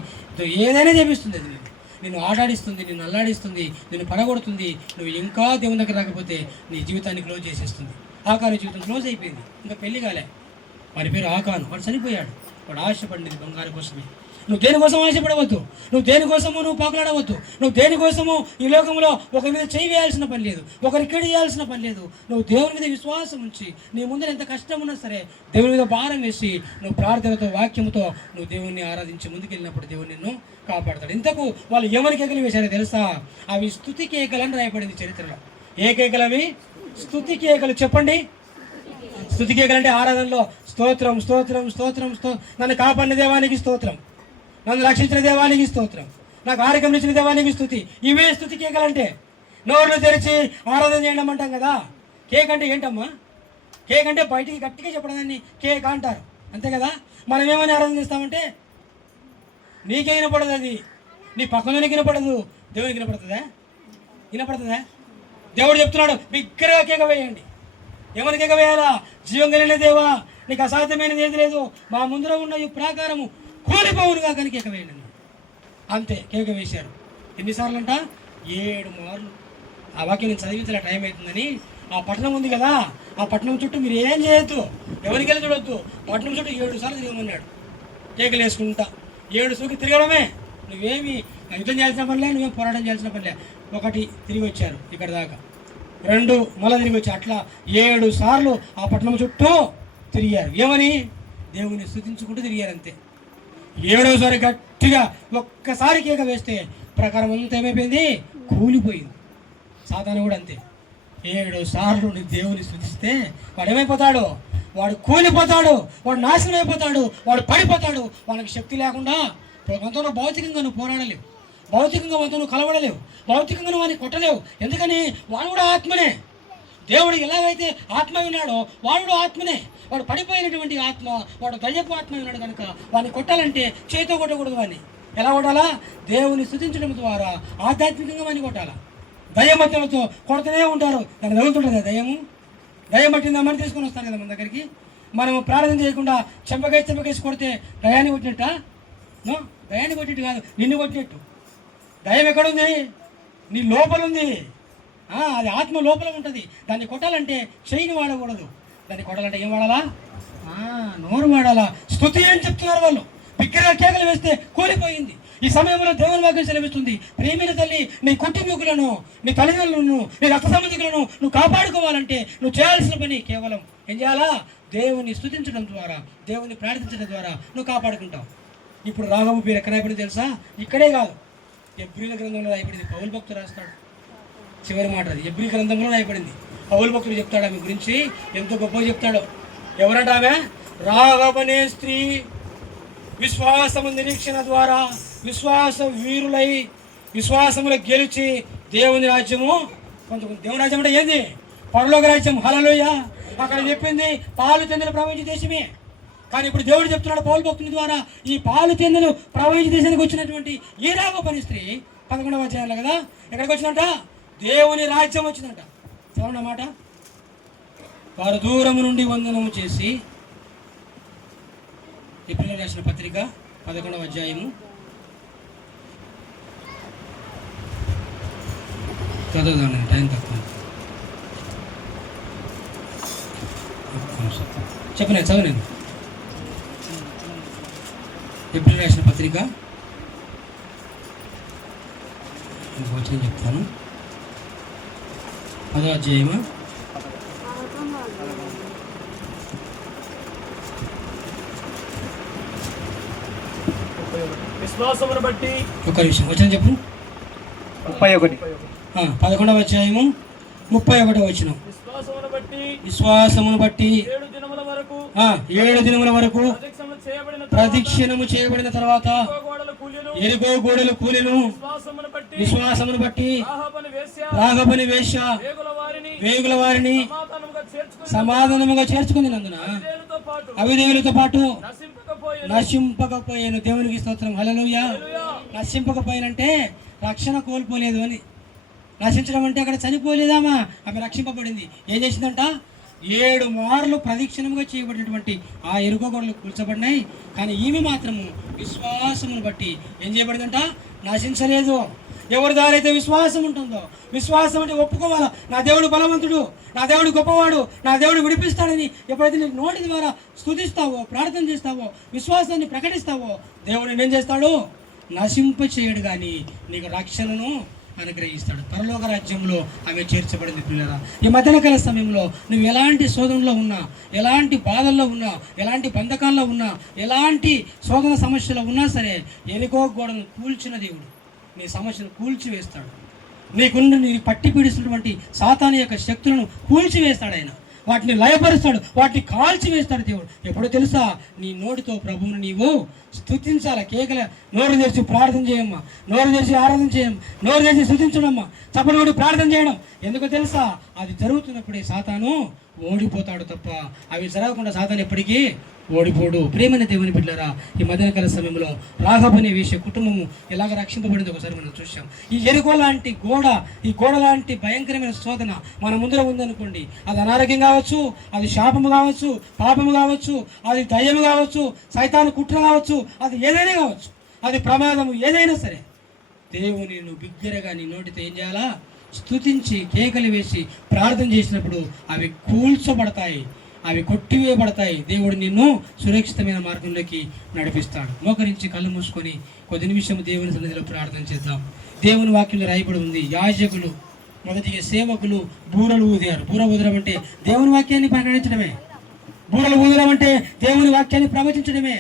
ఏదైనా చేపిస్తుంది. అది నిన్ను ఆటాడిస్తుంది, నిన్ను అల్లాడిస్తుంది, నిన్ను పడగొడుతుంది. నువ్వు ఇంకా దేవుని దగ్గర రాకపోతే నీ జీవితాన్ని క్లోజ్ చేసేస్తుంది. ఆకాను జీవితం క్లోజ్ అయిపోయింది, ఇంకా పెళ్లి కాలే. వారి పేరు ఆకాను, వాడు చనిపోయాడు. వాడు ఆశపడింది బంగారు కోసమే. నువ్వు దేనికోసం ఆశపడవద్దు, నువ్వు దేనికోసము నువ్వు పాకులాడవద్దు, నువ్వు దేనికోసము ఈ లోకంలో ఒకరి మీద చేయి వేయాల్సిన పని లేదు, ఒకరికి చేయాల్సిన పని లేదు. నువ్వు దేవుని మీద విశ్వాసం ఉంచి, నీ ముందర ఎంత కష్టం ఉన్నా సరే దేవుని మీద భారం వేసి నువ్వు ప్రార్థనతో, వాక్యంతో నువ్వు దేవుణ్ణి ఆరాధించి ముందుకెళ్ళినప్పుడు దేవుడు నిన్ను కాపాడతాడు. ఇంతకు వాళ్ళు ఎవరి కేకలు వేశారో తెలుసా? అవి స్తుతి కేకలు అని రాయబడింది చరిత్రలో. ఏ కేకలు అవి? స్తుతి కేకలు. చెప్పండి. స్తుతి కేకలు అంటే ఆరాధనలో స్తోత్రం, స్తోత్రం, స్తోత్రం, నన్ను కాపాడిన దేవానికి స్తోత్రం, నన్ను రక్షించిన దేవానికి స్తోత్రం, నాకు ఆరోగ్యం ఇచ్చిన దేవానికి స్తుతి. ఇవే స్తుతి కేకలంటే. నోర్లు తెరిచి ఆరాధన చేయడం అంటాం కదా. కేక్ అంటే ఏంటమ్మా? కేక్ అంటే బయటికి గట్టిగా చెప్పడాన్ని కేక్ అంటారు, అంతే కదా. మనం ఏమని ఆరాధన చేస్తామంటే నీకే వినపడదు, అది నీ పక్కనకి వినపడదు, దేవునికి వినపడుతుందా? వినపడుతుందా? దేవుడు చెప్తున్నాడు బిగ్గరగా కేక వేయండి. ఏమని కేక వేయాలా? జీవం కలిగిన దేవా, నీకు అసాధ్యమైనది ఏది లేదు, మా ముందర ఉన్న ఈ ప్రాకారము కూలిపోవునుగా కానీ కేక వేయండి అన్నాడు. అంతే, కేక వేశారు. ఎన్నిసార్లు అంట? 7 మార్లు. ఆ వాక్యం నేను చదివించలే, టైం అవుతుందని. ఆ పట్టణం ఉంది కదా, ఆ పట్టణం చుట్టూ మీరు ఏం చేయొద్దు, ఎవరికి వెళ్ళి చూడొద్దు. పట్టణం చుట్టూ 7 సార్లు తిరగమన్నాడు. కేకలు వేసుకుంటా 7 సూకి తిరగడమే. నువ్వేమి యుద్ధం చేయాల్సిన పనిలే, నువ్వేం పోరాటం చేయాల్సిన పనిలే. 1 తిరిగి వచ్చారు ఇక్కడ దాకా, 2 మళ్ళీ తిరిగి వచ్చారు. అట్లా 7 సార్లు ఆ పట్టణం చుట్టూ తిరిగారు. ఏమని? దేవుని స్తుతించుకుంటూ తిరిగారంతే. ఏడోసారి గట్టిగా ఒక్కసారి కేక వేస్తే ప్రకారం అంతా ఏమైపోయింది, కూలిపోయింది. సాతాను కూడా అంతే. 7 సార్లు నీ దేవుని స్తుతిస్తే వాడు ఏమైపోతాడు, వాడు కూలిపోతాడు, వాడు నాశనం అయిపోతాడు, వాడు పడిపోతాడు. వానికి శక్తి లేకుండా మనతో భౌతికంగా నువ్వు పోరాడలేవు, భౌతికంగా మనతో నువ్వు కలవడలేవు, భౌతికంగా నువ్వు వాడిని కొట్టలేవు. ఎందుకని వాడు కూడా ఆత్మనే. దేవుడు ఎలాగైతే ఆత్మ ఉన్నాడో వాడు కూడా ఆత్మనే. వాడు పడిపోయినటువంటి ఆత్మ, వాడు దయ్యపు ఆత్మ ఉన్నాడు కనుక వాడిని కొట్టాలంటే చేతితో కొట్టకూడదు. వాడిని ఎలా కొట్టాలా, దేవుని స్తుతించడం ద్వారా ఆధ్యాత్మికంగా వాడిని కొట్టాలా. దయ్యమత్తులతో కొడుతూనే ఉంటారు, దాన్ని తగులుతుంటుంది. దయ్యం పట్టిందామని తీసుకొని వస్తారు కదా మన దగ్గరికి. మనం ప్రార్థన చేయకుండా చెంపకేసి కొడితే దయాన్ని కొట్టినట్ట? దయాన్ని కొట్టినట్టు కాదు, నిన్ను కొట్టినట్టు. దయ్యం ఎక్కడుంది, నీ లోపల ఉంది. అది ఆత్మ లోపల ఉంటుంది. దాన్ని కొట్టాలంటే చెయ్యిని వాడకూడదు, దాన్ని కొట్టాలంటే ఏం వాడాలా, నోరు వాడాలా. స్తుతి అని చెప్తున్నారు వాళ్ళు. బిగ్గరగా కేకలు వేస్తే కూలిపోయింది. ఈ సమయంలో దేవుని వాక్యం సెలవిస్తుంది, ప్రేమైన తల్లి నీ కుటుంబీకులను, నీ తల్లిదండ్రులను, నీ రక్త సంబంధికులను నువ్వు కాపాడుకోవాలంటే నువ్వు చేయాల్సిన పని కేవలం ఏం చేయాలా, దేవుని స్తుతించడం ద్వారా, దేవుని ప్రార్థించడం ద్వారా నువ్వు కాపాడుకుంటావు. ఇప్పుడు రాఘవ పేరు ఎక్కడ అయిపోయింది తెలుసా? ఇక్కడే కాదు, ఎబ్రీల గ్రంథంలో అయిపోయింది. పౌలు భక్తుడు రాస్తాడు చివరి మాట, అది ఎబ్రీ గ్రంథంలో అయిపోయింది. పౌలు భక్తుడు చెప్తాడు ఆమె గురించి, ఎంతో గొప్పగా చెప్తాడు. ఎవరంటే ఆమె రాఘవనే స్త్రీ విశ్వాసము నిరీక్షణ ద్వారా విశ్వాస వీరులై విశ్వాసములో గెలిచి దేవుని రాజ్యము పొందుకుంది. దేవుని రాజ్యం అంటే ఏంది? పరలోక రాజ్యం. హల్లెలూయా. అక్కడ చెప్పింది పాలు తెందెలు ప్రవహించే దేశమే. కానీ ఇప్పుడు దేవుడు చెప్తున్నాడు పౌలు భక్తుని ద్వారా, ఈ పాలు తెందెలు ప్రవహించే దేశానికి వచ్చినటువంటి ఈ రాఘవ స్త్రీ 11వ అధ్యాయంలో కదా ఎక్కడికి వచ్చిందంట, దేవుని రాజ్యం వచ్చిందంట. చూడండి మాట, వారు దూరము నుండి వందనము చేసి, ఎబ్రీయులకు రాసిన పత్రిక 11వ అధ్యాయము చదువుదాం, టైం తక్కువ. చెప్పను చదువు. నేను ఎబ్రీయులకు రాసిన పత్రిక వచనం చెప్తాను. 10వ అధ్యాయమా, విశ్వాసమును బట్టి ఒక్క నిమిషం వచనం చెప్పు. 31. 11వ అధ్యాయము 31వ వచనం. విశ్వాసమును బట్టి 7 దినముల వరకు ప్రదక్షిణము చేయబడిన తర్వాత ఎరుగో గోడలు కూలెను. విశ్వాసమును బట్టి రాఘబని వేశ్య వేగుల వారిని సమాధానముగా చేర్చుకుంది. నందున అవిధేయులతో పాటు నశింపకపోయాను. దేవునికి స్తోత్రం. హల్లెలూయా. నశింపకపోయానంటే రక్షణ కోల్పోలేదు అని. నశించడం అంటే అక్కడ చనిపోలేదామా, ఆమె రక్షింపబడింది. ఏం చేసిందంట, 7 మార్లు ప్రదక్షిణముగా చేయబడినటువంటి ఆ ఎరుగో గోడలు కూల్చబడినాయి. కానీ ఈమె మాత్రము విశ్వాసమును బట్టి ఏం చేయబడిందంట, నశించలేదు. ఎవరి దారైతే విశ్వాసం ఉంటుందో, విశ్వాసం అంటే ఒప్పుకోవాలా, నా దేవుడు బలవంతుడు, నా దేవుడు గొప్పవాడు, నా దేవుడు విడిపిస్తాడని ఎప్పుడైతే నీకు నోటి ద్వారా స్తుతిస్తావో, ప్రార్థన చేస్తావో, విశ్వాసాన్ని ప్రకటిస్తావో, దేవుడు ఏం చేస్తాడు, నశింప చేయడు కానీ నీకు రక్షణను అనుగ్రహిస్తాడు. పరలోక రాజ్యంలో ఆమె చేర్చబడింది. పిల్లరా, ఈ మధ్యకాల సమయంలో నువ్వు ఎలాంటి శోధనలో ఉన్నా, ఎలాంటి బాధల్లో ఉన్నా, ఎలాంటి బంధకాల్లో ఉన్నా, ఎలాంటి శోధన సమస్యలో ఉన్నా సరే, ఎరుకో గోడను కూల్చిన దేవుడు నీ సమస్యను కూల్చివేస్తాడు. నీ పట్టి పీడిస్తున్నటువంటి సాతాను యొక్క శక్తులను కూల్చివేస్తాడు ఆయన. వాటిని లయపరుస్తాడు, వాటిని కాల్చివేస్తాడు దేవుడు. ఎప్పుడో తెలుసా, నీ నోటితో ప్రభువును నీవు స్తుతించాలి. కేకల నోరు తెరిచి ప్రార్థన చేయమ్మా, నోరు తెరిచి ఆరాధన చేయమ్మా, నోరు తెరిచి స్తుతించడమ్మా, చప్పటి ప్రార్థన చేయడం. ఎందుకో తెలుసా, అది జరుగుతున్నప్పుడే సాతాను ఓడిపోతాడు తప్ప అవి జరగకుండా సాతాను ఎప్పటికీ ఓడిపోడు. ప్రేమైన దేవుని బిడ్డలారా, ఈ మధ్యాహ్నకాల సమయంలో రాఘబనే వేశ్య కుటుంబము ఎలాగ రక్షింపబడింది ఒకసారి మనం చూసాం. ఈ ఎరుకో లాంటి గోడ, ఈ గోడ లాంటి భయంకరమైన శోధన మన ముందర ఉందనుకోండి, అది అనారోగ్యం కావచ్చు, అది శాపము కావచ్చు, పాపము కావచ్చు, అది దయ్యము కావచ్చు, సైతాను కుట్ర కావచ్చు, అది ఏదైనా కావచ్చు, అది ప్రమాదము ఏదైనా సరే, దేవుని నువ్వు బిగ్గరగా నీ నోటితో ఏం చేయాలా, స్తుతించి కేకలు వేసి ప్రార్థన చేసినప్పుడు అవి కూల్చబడతాయి, అవి కొట్టివేయబడతాయి. దేవుడు నిన్ను సురక్షితమైన మార్గంలోకి నడిపిస్తాడు. మోకరించి కళ్ళు మూసుకొని కొద్ది నిమిషం దేవుని సన్నిధిలో ప్రార్థన చేద్దాం. దేవుని వాక్యంలో రాయబడి ఉంది, యాజకులు మొదటిగా సేవకులు బూరలు ఊదారు. బూర ఊదడం అంటే దేవుని వాక్యాన్ని ప్రకటించడమే. బూరలు ఊదడం అంటే దేవుని వాక్యాన్ని ప్రవచించడమే.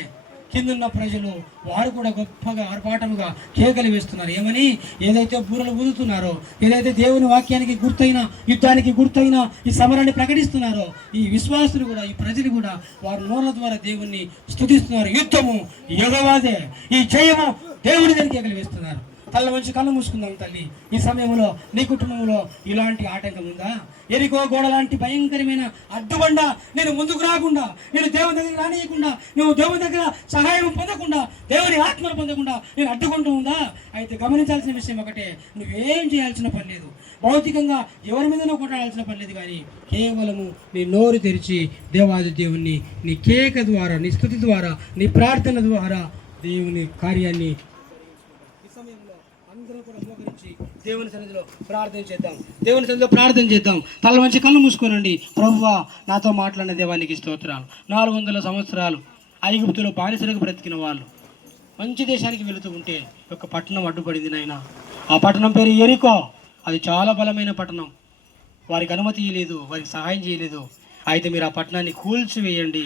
కిందున్న ప్రజలు వారు కూడా గొప్పగా ఆర్భాటముగా కేకలు వేస్తున్నారు. ఏమని? ఏదైతే బూరలు ఊదుతున్నారో, ఏదైతే దేవుని వాక్యానికి గుర్తైన, యుద్ధానికి గుర్తైన ఈ సమరాన్ని ప్రకటిస్తున్నారో, ఈ విశ్వాసులు కూడా, ఈ ప్రజలు కూడా వారి నోళ్ళ ద్వారా దేవుణ్ణి స్తుతిస్తున్నారు. యుద్ధము యెహోవాదే, ఈ జయము దేవుని దగ్గర కేకలు వేస్తున్నారు. తల్ల వంచి కళ్ళు మూసుకుందాం తల్లి. ఈ సమయంలో నీ కుటుంబంలో ఇలాంటి ఆటంకం ఉందా? ఎరికో గోడ లాంటి భయంకరమైన అడ్డుబండ నేను ముందుకు రాకుండా, నేను దేవుని దగ్గరికి రానియకుండా, నువ్వు దేవుని దగ్గర సహాయం పొందకుండా, దేవుని ఆత్మను పొందకుండా నేను అడ్డుకుంటూ ఉందా? అయితే గమనించాల్సిన విషయం ఒకటే, నువ్వేం చేయాల్సిన పని లేదు. భౌతికంగా ఎవరి మీదనో కొట్టాల్సిన పని లేదు. కానీ కేవలము నీ నోరు తెరిచి దేవాది దేవుణ్ణి నీ కేక ద్వారా, నీ స్తుతి ద్వారా, నీ ప్రార్థన ద్వారా దేవుని కార్యాన్ని దేవుని సన్నిధిలో ప్రార్థన చేద్దాం. దేవుని సన్నిధిలో ప్రార్థన చేద్దాం. తల మంచి కళ్ళు మూసుకోనండి. ప్రభువా, నాతో మాట్లాడిన దేవానికి స్తోత్రాలు. 400 సంవత్సరాలు ఐగుప్తులో బానిసలకు బ్రతికిన వాళ్ళు మంచి దేశానికి వెళుతూ ఉంటే ఒక పట్టణం అడ్డుపడింది నాయన. ఆ పట్టణం పేరు యెరికో. అది చాలా బలమైన పట్టణం. వారికి అనుమతి ఇవ్వలేదు, వారికి సహాయం చేయలేదు. అయితే మీరు ఆ పట్టణాన్ని కూల్చివేయండి,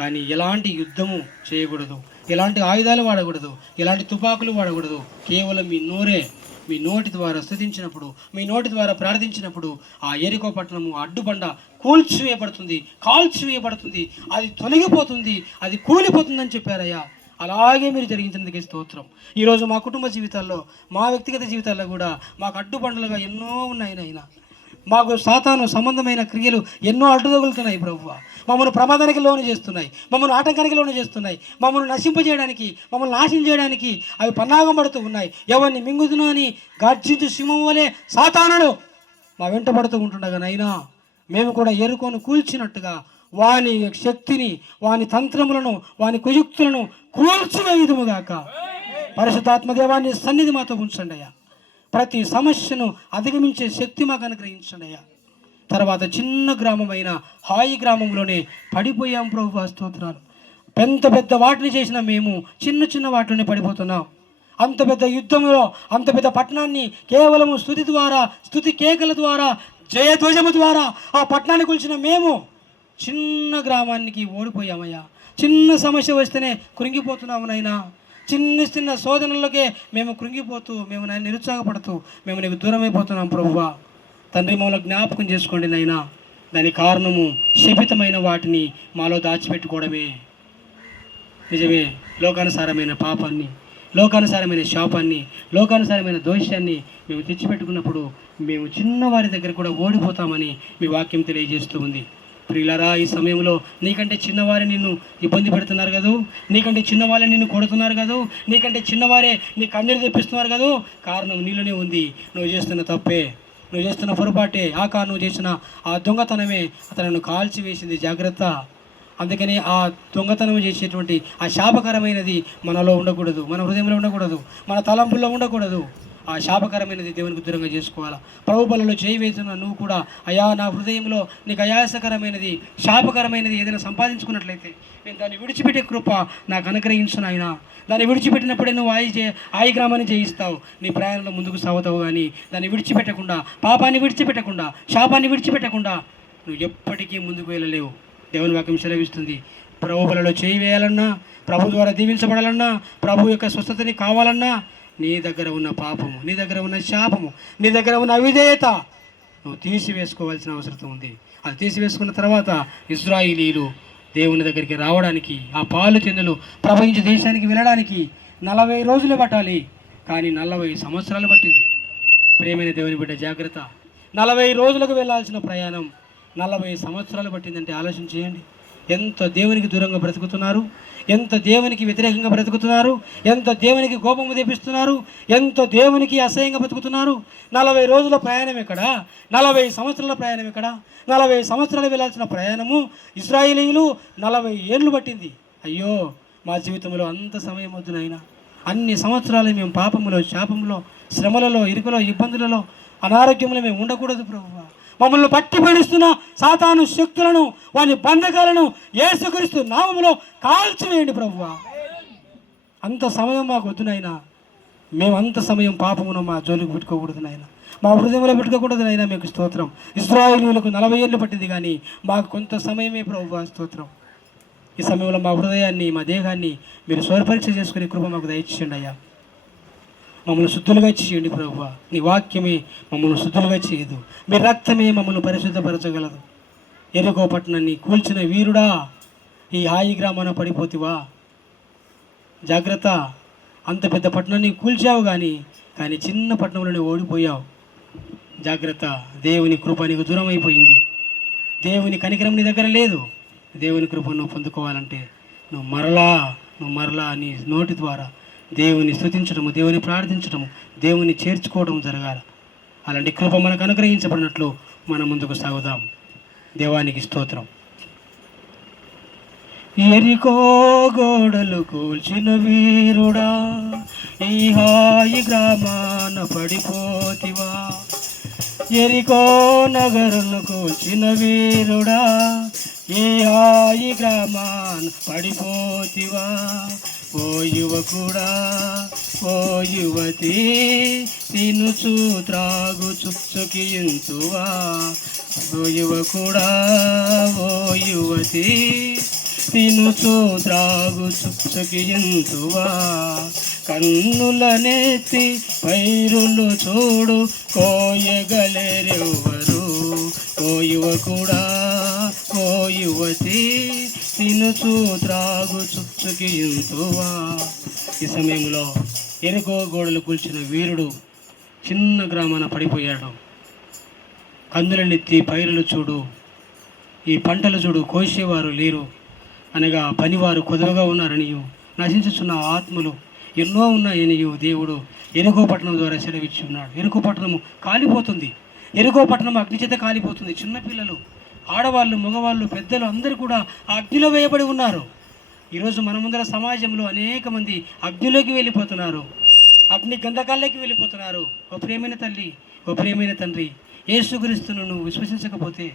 కానీ ఎలాంటి యుద్ధము చేయకూడదు, ఎలాంటి ఆయుధాలు వాడకూడదు, ఎలాంటి తుపాకులు వాడకూడదు. కేవలం మీ నోరే, మీ నోటి ద్వారా స్తుతించినప్పుడు, మీ నోటి ద్వారా ప్రార్థించినప్పుడు ఆ యెరికో పట్టణము అడ్డుబండ కూల్చివేయబడుతుంది, కాల్చివేయబడుతుంది, అది తొలగిపోతుంది, అది కూలిపోతుందని చెప్పారయ్యా. అలాగే మీరు జరిగించినందుకే స్తోత్రం. ఈరోజు మా కుటుంబ జీవితాల్లో, మా వ్యక్తిగత జీవితాల్లో కూడా మాకు అడ్డుబండలుగా ఎన్నో ఉన్నాయి నాయన. మాకు సాతాను సంబంధమైన క్రియలు ఎన్నో అడ్డుదగులుతున్నాయి ప్రభువా. మమ్మల్ని ప్రమాదానికి లోను చేస్తున్నాయి, మమ్మల్ని ఆటంకానికి లోను చేస్తున్నాయి, మమ్మల్ని నశింపజేయడానికి, మమ్మల్ని నాశనం చేయడానికి అవి పన్నాగం పడుతూ ఉన్నాయి. ఎవరిని మింగుతున్నా అని గర్జించు సింహం వలె సాతానుడు మా వెంట పడుతూ ఉంటుండగా నైనా మేము కూడా ఎరుకోను కూల్చినట్టుగా వాని శక్తిని, వాని తంత్రములను, వాని కుయుక్తులను కూల్చివేయుదుముగాక. పరిశుద్ధాత్మదేవాన్ని సన్నిధి మాతో ఉంచండి అయ్యా. ప్రతి సమస్యను అధిగమించే శక్తి మాకు అనుగ్రహించండి అయ్యా. తర్వాత చిన్న గ్రామమైన హాయి గ్రామంలోనే పడిపోయాం ప్రభువా, స్తోత్రాలు. పెద్ద పెద్ద వాటిని చేసిన మేము చిన్న చిన్న వాటిలోనే పడిపోతున్నాం. అంత పెద్ద యుద్ధంలో, అంత పెద్ద పట్టణాన్ని కేవలము స్తుతి ద్వారా, స్తుతి కేకల ద్వారా, జయధ్వజము ద్వారా ఆ పట్టణాన్ని కూల్చిన మేము చిన్న గ్రామానికి ఓడిపోయామయ్యా. చిన్న సమస్య వస్తేనే కృంగిపోతున్నాము నైనా. చిన్న చిన్న శోధనలకే మేము కృంగిపోతూ, మేము నాయన నిరుత్సాహపడుతూ మేము నీకు దూరం అయిపోతున్నాం ప్రభువా. తండ్రి, మమ్మల్ని జ్ఞాపకం చేసుకోండి నైనా. దాని కారణము శపితమైన వాటిని మాలో దాచిపెట్టుకోవడమే. నిజమే, లోకానుసారమైన పాపాన్ని, లోకానుసారమైన శాపాన్ని, లోకానుసారమైన దోషాన్ని మేము తెచ్చిపెట్టుకున్నప్పుడు మేము చిన్నవారి దగ్గర కూడా ఓడిపోతామని మీ వాక్యం తెలియజేస్తూ ఉంది. ప్రియులారా, ఈ సమయంలో నీకంటే చిన్నవారే నిన్ను ఇబ్బంది పెడుతున్నారు కదా, నీకంటే చిన్నవారే నిన్ను కొడుతున్నారు కదా, నీకంటే చిన్నవారే నీ కన్నీరు తెప్పిస్తున్నారు కదా. కారణం నీలోనే ఉంది. నువ్వు చేస్తున్న తప్పే, నువ్వు చేస్తున్న పొరపాటే. నువ్వు చేసిన ఆ దొంగతనమే అతను కాల్చివేసింది. జాగ్రత్త. అందుకని ఆ దొంగతనం చేసేటువంటి ఆ శాపకరమైనది మనలో ఉండకూడదు, మన హృదయంలో ఉండకూడదు, మన తలంపుల్లో ఉండకూడదు. ఆ శాపకరమైనది దేవునికి దూరంగా చేసుకోవాలా. ప్రభు బలలో చేయి వేస్తున్న నువ్వు కూడా, అయా నా హృదయంలో నీకు అయాసకరమైనది, శాపకరమైనది ఏదైనా సంపాదించుకున్నట్లయితే నేను దాన్ని విడిచిపెట్టే కృప నాకు అనుగ్రహించును ఆయన. దాన్ని విడిచిపెట్టినప్పుడే నువ్వు ఆయి గ్రామాన్ని జయిస్తావు. నీ ప్రయాణంలో ముందుకు సాగుతావు. కానీ దాన్ని విడిచిపెట్టకుండా, పాపాన్ని విడిచిపెట్టకుండా, శాపాన్ని విడిచిపెట్టకుండా నువ్వు ఎప్పటికీ ముందుకు వెళ్ళలేవు. దేవుని వాక్యం సెలవిస్తుంది. ప్రభు బలలో చేయి వేయాలన్నా, ప్రభు ద్వారా దీవించబడాలన్నా, ప్రభు యొక్క స్వస్థతని కావాలన్నా నీ దగ్గర ఉన్న పాపము, నీ దగ్గర ఉన్న శాపము, నీ దగ్గర ఉన్న అవిధేయత నువ్వు తీసివేసుకోవాల్సిన అవసరం ఉంది. అది తీసివేసుకున్న తర్వాత ఇశ్రాయేలీయులు దేవుని దగ్గరికి రావడానికి, ఆ పాలు చెందులు ప్రవహించే దేశానికి వెళ్ళడానికి 40 రోజులు పట్టాలి. కానీ 40 సంవత్సరాలు పట్టింది. ప్రియమైన దేవుని బిడ్డ జాగ్రత్త. 40 రోజులకు వెళ్ళాల్సిన ప్రయాణం 40 సంవత్సరాలు పట్టిందంటే ఆలోచన చేయండి. ఎంత దేవునికి దూరంగా బ్రతుకుతున్నారు, ఎంత దేవునికి వ్యతిరేకంగా బ్రతుకుతున్నారు, ఎంత దేవునికి కోపము తెప్పిస్తున్నారు, ఎంత దేవునికి అసహ్యంగా బ్రతుకుతున్నారు. 40 రోజుల ప్రయాణం ఎక్కడ? 40 సంవత్సరాల ప్రయాణం ఎక్కడ? 40 సంవత్సరాలు వెళ్ళాల్సిన ప్రయాణము ఇశ్రాయేలీయులు 40 ఏళ్ళు పట్టింది. అయ్యో, మా జీవితంలో అంత సమయం వద్దు నాయనా. అన్ని సంవత్సరాలు మేము పాపములో, శాపంలో, శ్రమలలో, ఇరుకులో, ఇబ్బందులలో, అనారోగ్యంలో మేము ఉండకూడదు ప్రభువా. మమ్మల్ని పట్టి పీడిస్తున్న సాతాను శక్తులను, వాని బంధకాలను యేసుక్రీస్తు నామములో కాల్చివేయండి ప్రభువా. అంత సమయం మాకు వద్దు నాయనా. మేము అంత సమయం పాపమును మా జోలికి పెట్టుకోకూడదు నాయన. మా హృదయంలో పెట్టుకోకూడదు అయినా మీకు స్తోత్రం. ఇశ్రాయేలీయులకు 40 ఏళ్ళు పట్టింది, కానీ మాకు కొంత సమయమే ప్రభువా స్తోత్రం. ఈ సమయంలో మా హృదయాన్ని, మా దేహాన్ని మీరు స్వరపరీక్ష చేసుకునే కృప మాకు దయచేయండి అయ్యా. మమ్మల్ని శుద్ధులుగా చేయండి ప్రభువా. నీ వాక్యమే మమ్మల్ని శుద్ధులుగా చేయదు, మీ రక్తమే మమ్మల్ని పరిశుద్ధపరచగలదు. ఎరుకో పట్టణాన్ని కూల్చిన వీరుడా, ఈ హాయి గ్రామాన పడిపోతివా? జాగ్రత్త, అంత పెద్ద పట్టణాన్ని కూల్చావు కానీ చిన్న పట్టణంలోనే ఓడిపోయావు. జాగ్రత్త, దేవుని కృప నీకు దూరం అయిపోయింది. దేవుని కనికరం నీ దగ్గర లేదు. దేవుని కృప నువ్వు పొందుకోవాలంటే నువ్వు మరలా నీ నోటి ద్వారా దేవుని స్తుతించడము, దేవుని ప్రార్థించడము, దేవుని చేర్చుకోవడం జరగాలి. అలాంటి కృప మనకు అనుగ్రహించబడినట్లు మనం ముందుకు సాగుదాం. దేవానికి స్తోత్రం. ఎరికో గోడలు కూల్చిన వీరుడా, ఈ హాయి గ్రామాన పడిపోతివా? ఎరికో నగరును కూల్చిన వీరుడా, ఈ హాయి గ్రామాన పడిపోతివా? ఓ యువకుడా, ఓ యువతి, తినుచు త్రాగుచు సుఖించువా? ఓ యువకుడా, ఓ యువతి, తినుచు త్రాగుచు సుఖించువా? కన్నులనెత్తి పైరులు చూడు, కోయగలరెవ్వరు? ఓ యువకుడా, ఓ యువతి, తినుచు త్రాగుచు సుఖించువా? ఈ సమయంలో ఎరుకో గోడలు కూల్చిన వీరుడు చిన్న గ్రామాన పడిపోయాడు. కందులనెత్తి పైరులు చూడు, ఈ పంటలు చూడు, కోసేవారు లేరు అనగా పనివారు కొద్దిగా ఉన్నారనియు, నశించుచున్న ఆత్మలు ఎన్నో ఉన్నాయనియు దేవుడు ఎరుకో పట్టణం ద్వారా సెలవిచ్చి ఉన్నాడు. ఎరుకో పట్టణము కాలిపోతుంది. ఎరుకో పట్టణం అగ్ని చేత కాలిపోతుంది. చిన్నపిల్లలు, ఆడవాళ్ళు, మగవాళ్ళు, పెద్దలు అందరూ కూడా ఆ అగ్నిలో వేయబడి ఉన్నారు. ఈరోజు మన ముందర సమాజంలో అనేక మంది అగ్నిలోకి వెళ్ళిపోతున్నారు, అగ్ని గంధకాల్లోకి వెళ్ళిపోతున్నారు. ఓ ప్రియమైన తల్లి, ఓ ప్రియమైన తండ్రి, యేసుక్రీస్తును నువ్వు విశ్వసించకపోతే,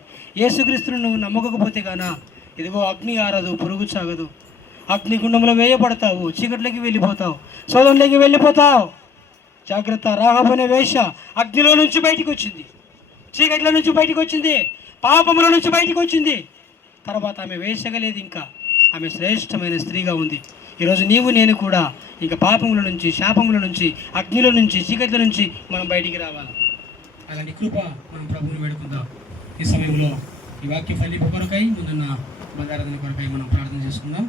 యేసుక్రీస్తును నువ్వు నమ్మకపోతే గాన ఇదిగో అగ్ని ఆరదు, పురుగు సాగదు. అగ్నిగుండంలో వేయబడతావు, చీకట్లోకి వెళ్ళిపోతావు, సోదంలోకి వెళ్ళిపోతావు. జాగ్రత్త. రాహాబు అనే వేశ్య అగ్నిలో నుంచి బయటికి వచ్చింది, చీకట్లో నుంచి బయటికి వచ్చింది, పాపముల నుంచి బయటికి వచ్చింది. తర్వాత ఆమె వేశ్యగా లేదు, ఇంకా ఆమె శ్రేష్టమైన స్త్రీగా ఉంది. ఈరోజు నీవు నేను కూడా ఇంకా పాపముల నుంచి, శాపముల నుంచి, అగ్నిలో నుంచి, చీకట్ల నుంచి మనం బయటికి రావాలి. అలాంటి కృప మనం ప్రభువుని వేడుకుందాం. ఈ సమయంలో ఈ వాక్య ఫలింపు కొరకై, ముందున్న బదారాధన కొరకై మనం ప్రార్థన చేసుకుందాం.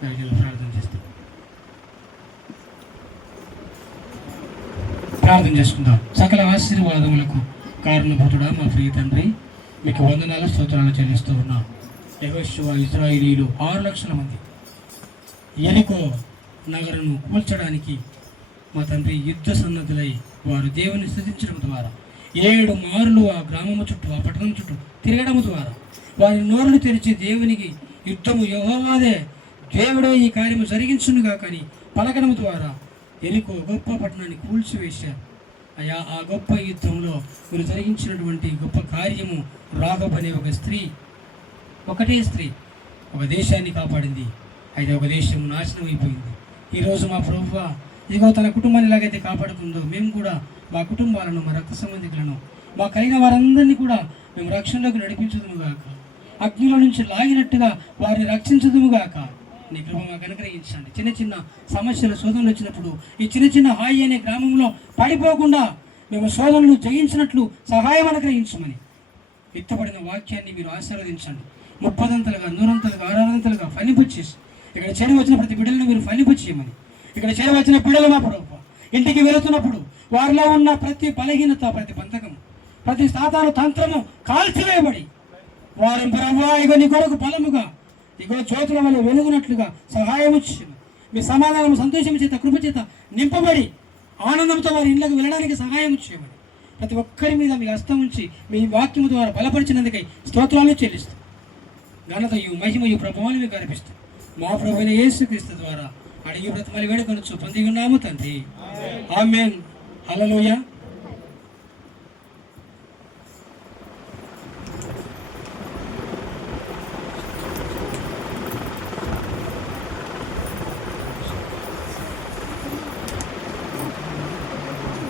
ప్రార్థన చేస్తాం. ప్రార్థన చేసుకుందాం. సకల ఆశీర్వాదములకు కారణభూతుడా మా ప్రియ తండ్రి, మీకు వందనాలు, స్తోత్రాలు చెల్లిస్తూ ఉన్నాం. యెహోషువ ఇశ్రాయేలీయులు 6 లక్షల మంది ఎరికో నగరును కూల్చడానికి మా తండ్రి యుద్ధ సన్నద్ధులై వారు దేవుని స్తుతించడం ద్వారా 7 మార్లు ఆ గ్రామము చుట్టూ, ఆ పట్టణం చుట్టూ తిరగడం ద్వారా వారి నోరును తెరిచి దేవునికి యుద్ధము యెహోవాదే, దేవుడే ఈ కార్యము జరిగించునుగా కానీ పలకడం ద్వారా ఎరికో గొప్ప పట్టణాన్ని కూల్చివేశారు. అయ్యా, ఆ గొప్ప యుద్ధంలో మీరు జరిగించినటువంటి గొప్ప కార్యము రాఘబ్ అనే ఒక స్త్రీ, ఒకటే స్త్రీ ఒక దేశాన్ని కాపాడింది. అయితే ఒక దేశం నాశనం అయిపోయింది. ఈరోజు మా ప్రభువా ఇదిగో తన కుటుంబాన్ని ఎలాగైతే కాపాడుకుందో మేము కూడా మా కుటుంబాలను, మా రక్త సంబంధికులను, మా కలిగిన వారందరినీ కూడా మేము రక్షణలోకి నడిపించుదుముగాక, అగ్నిలో నుంచి లాగినట్టుగా వారిని రక్షించుదుముగాక. నీ కృప మాకు అనుగ్రహించండి. చిన్న చిన్న సమస్యలు, శోధనలు వచ్చినప్పుడు ఈ చిన్న చిన్న హాయి అనే గ్రామంలో పడిపోకుండా మేము శోధనలు జయించినట్లు సహాయం అనుగ్రహించమని విత్తబడిన వాక్యాన్ని మీరు ఆశీర్వదించండి. 30 100 600 ఫలింపచేసి ఇక్కడ చేరి వచ్చిన ప్రతి బిడ్డలను మీరు ఫలింపచేయమని, ఇక్కడ చేరి వచ్చిన బిడ్డలు మా ప్రభువా ఇంటికి వెళుతున్నప్పుడు వారిలో ఉన్న ప్రతి బలహీనత, ప్రతి బంధకము, ప్రతి సాతాను తంత్రము కాల్చివేయబడి వారు ప్రభువా ఇగో నీ కొరకు బలముగా ఇగో జ్యోతుల వల్ల వెలుగునట్లుగా సహాయము చేయమని, మీ సమాధానం, సంతోషం చేత, కృప చేత నింపబడి ఆనందంతో వారి ఇళ్ళకు వెళ్ళడానికి సహాయం చేయమని ప్రతి ఒక్కరి మీద మీ హస్తం ఉంచి మీ వాక్యము ద్వారా బలపరిచినందుకై స్తోత్రాలు చెల్లిస్తాం. ఘనతయు, మహిమయు, ప్రభావాలు మీకు అర్పిస్తాం. మా ప్రభువైన యేసుక్రీస్తు ద్వారా అడిగి బ్రతమాలి వేడుకొనొచ్చు పొంది ఉన్నాము తండ్రి. ఆమేన్. హల్లెలూయా.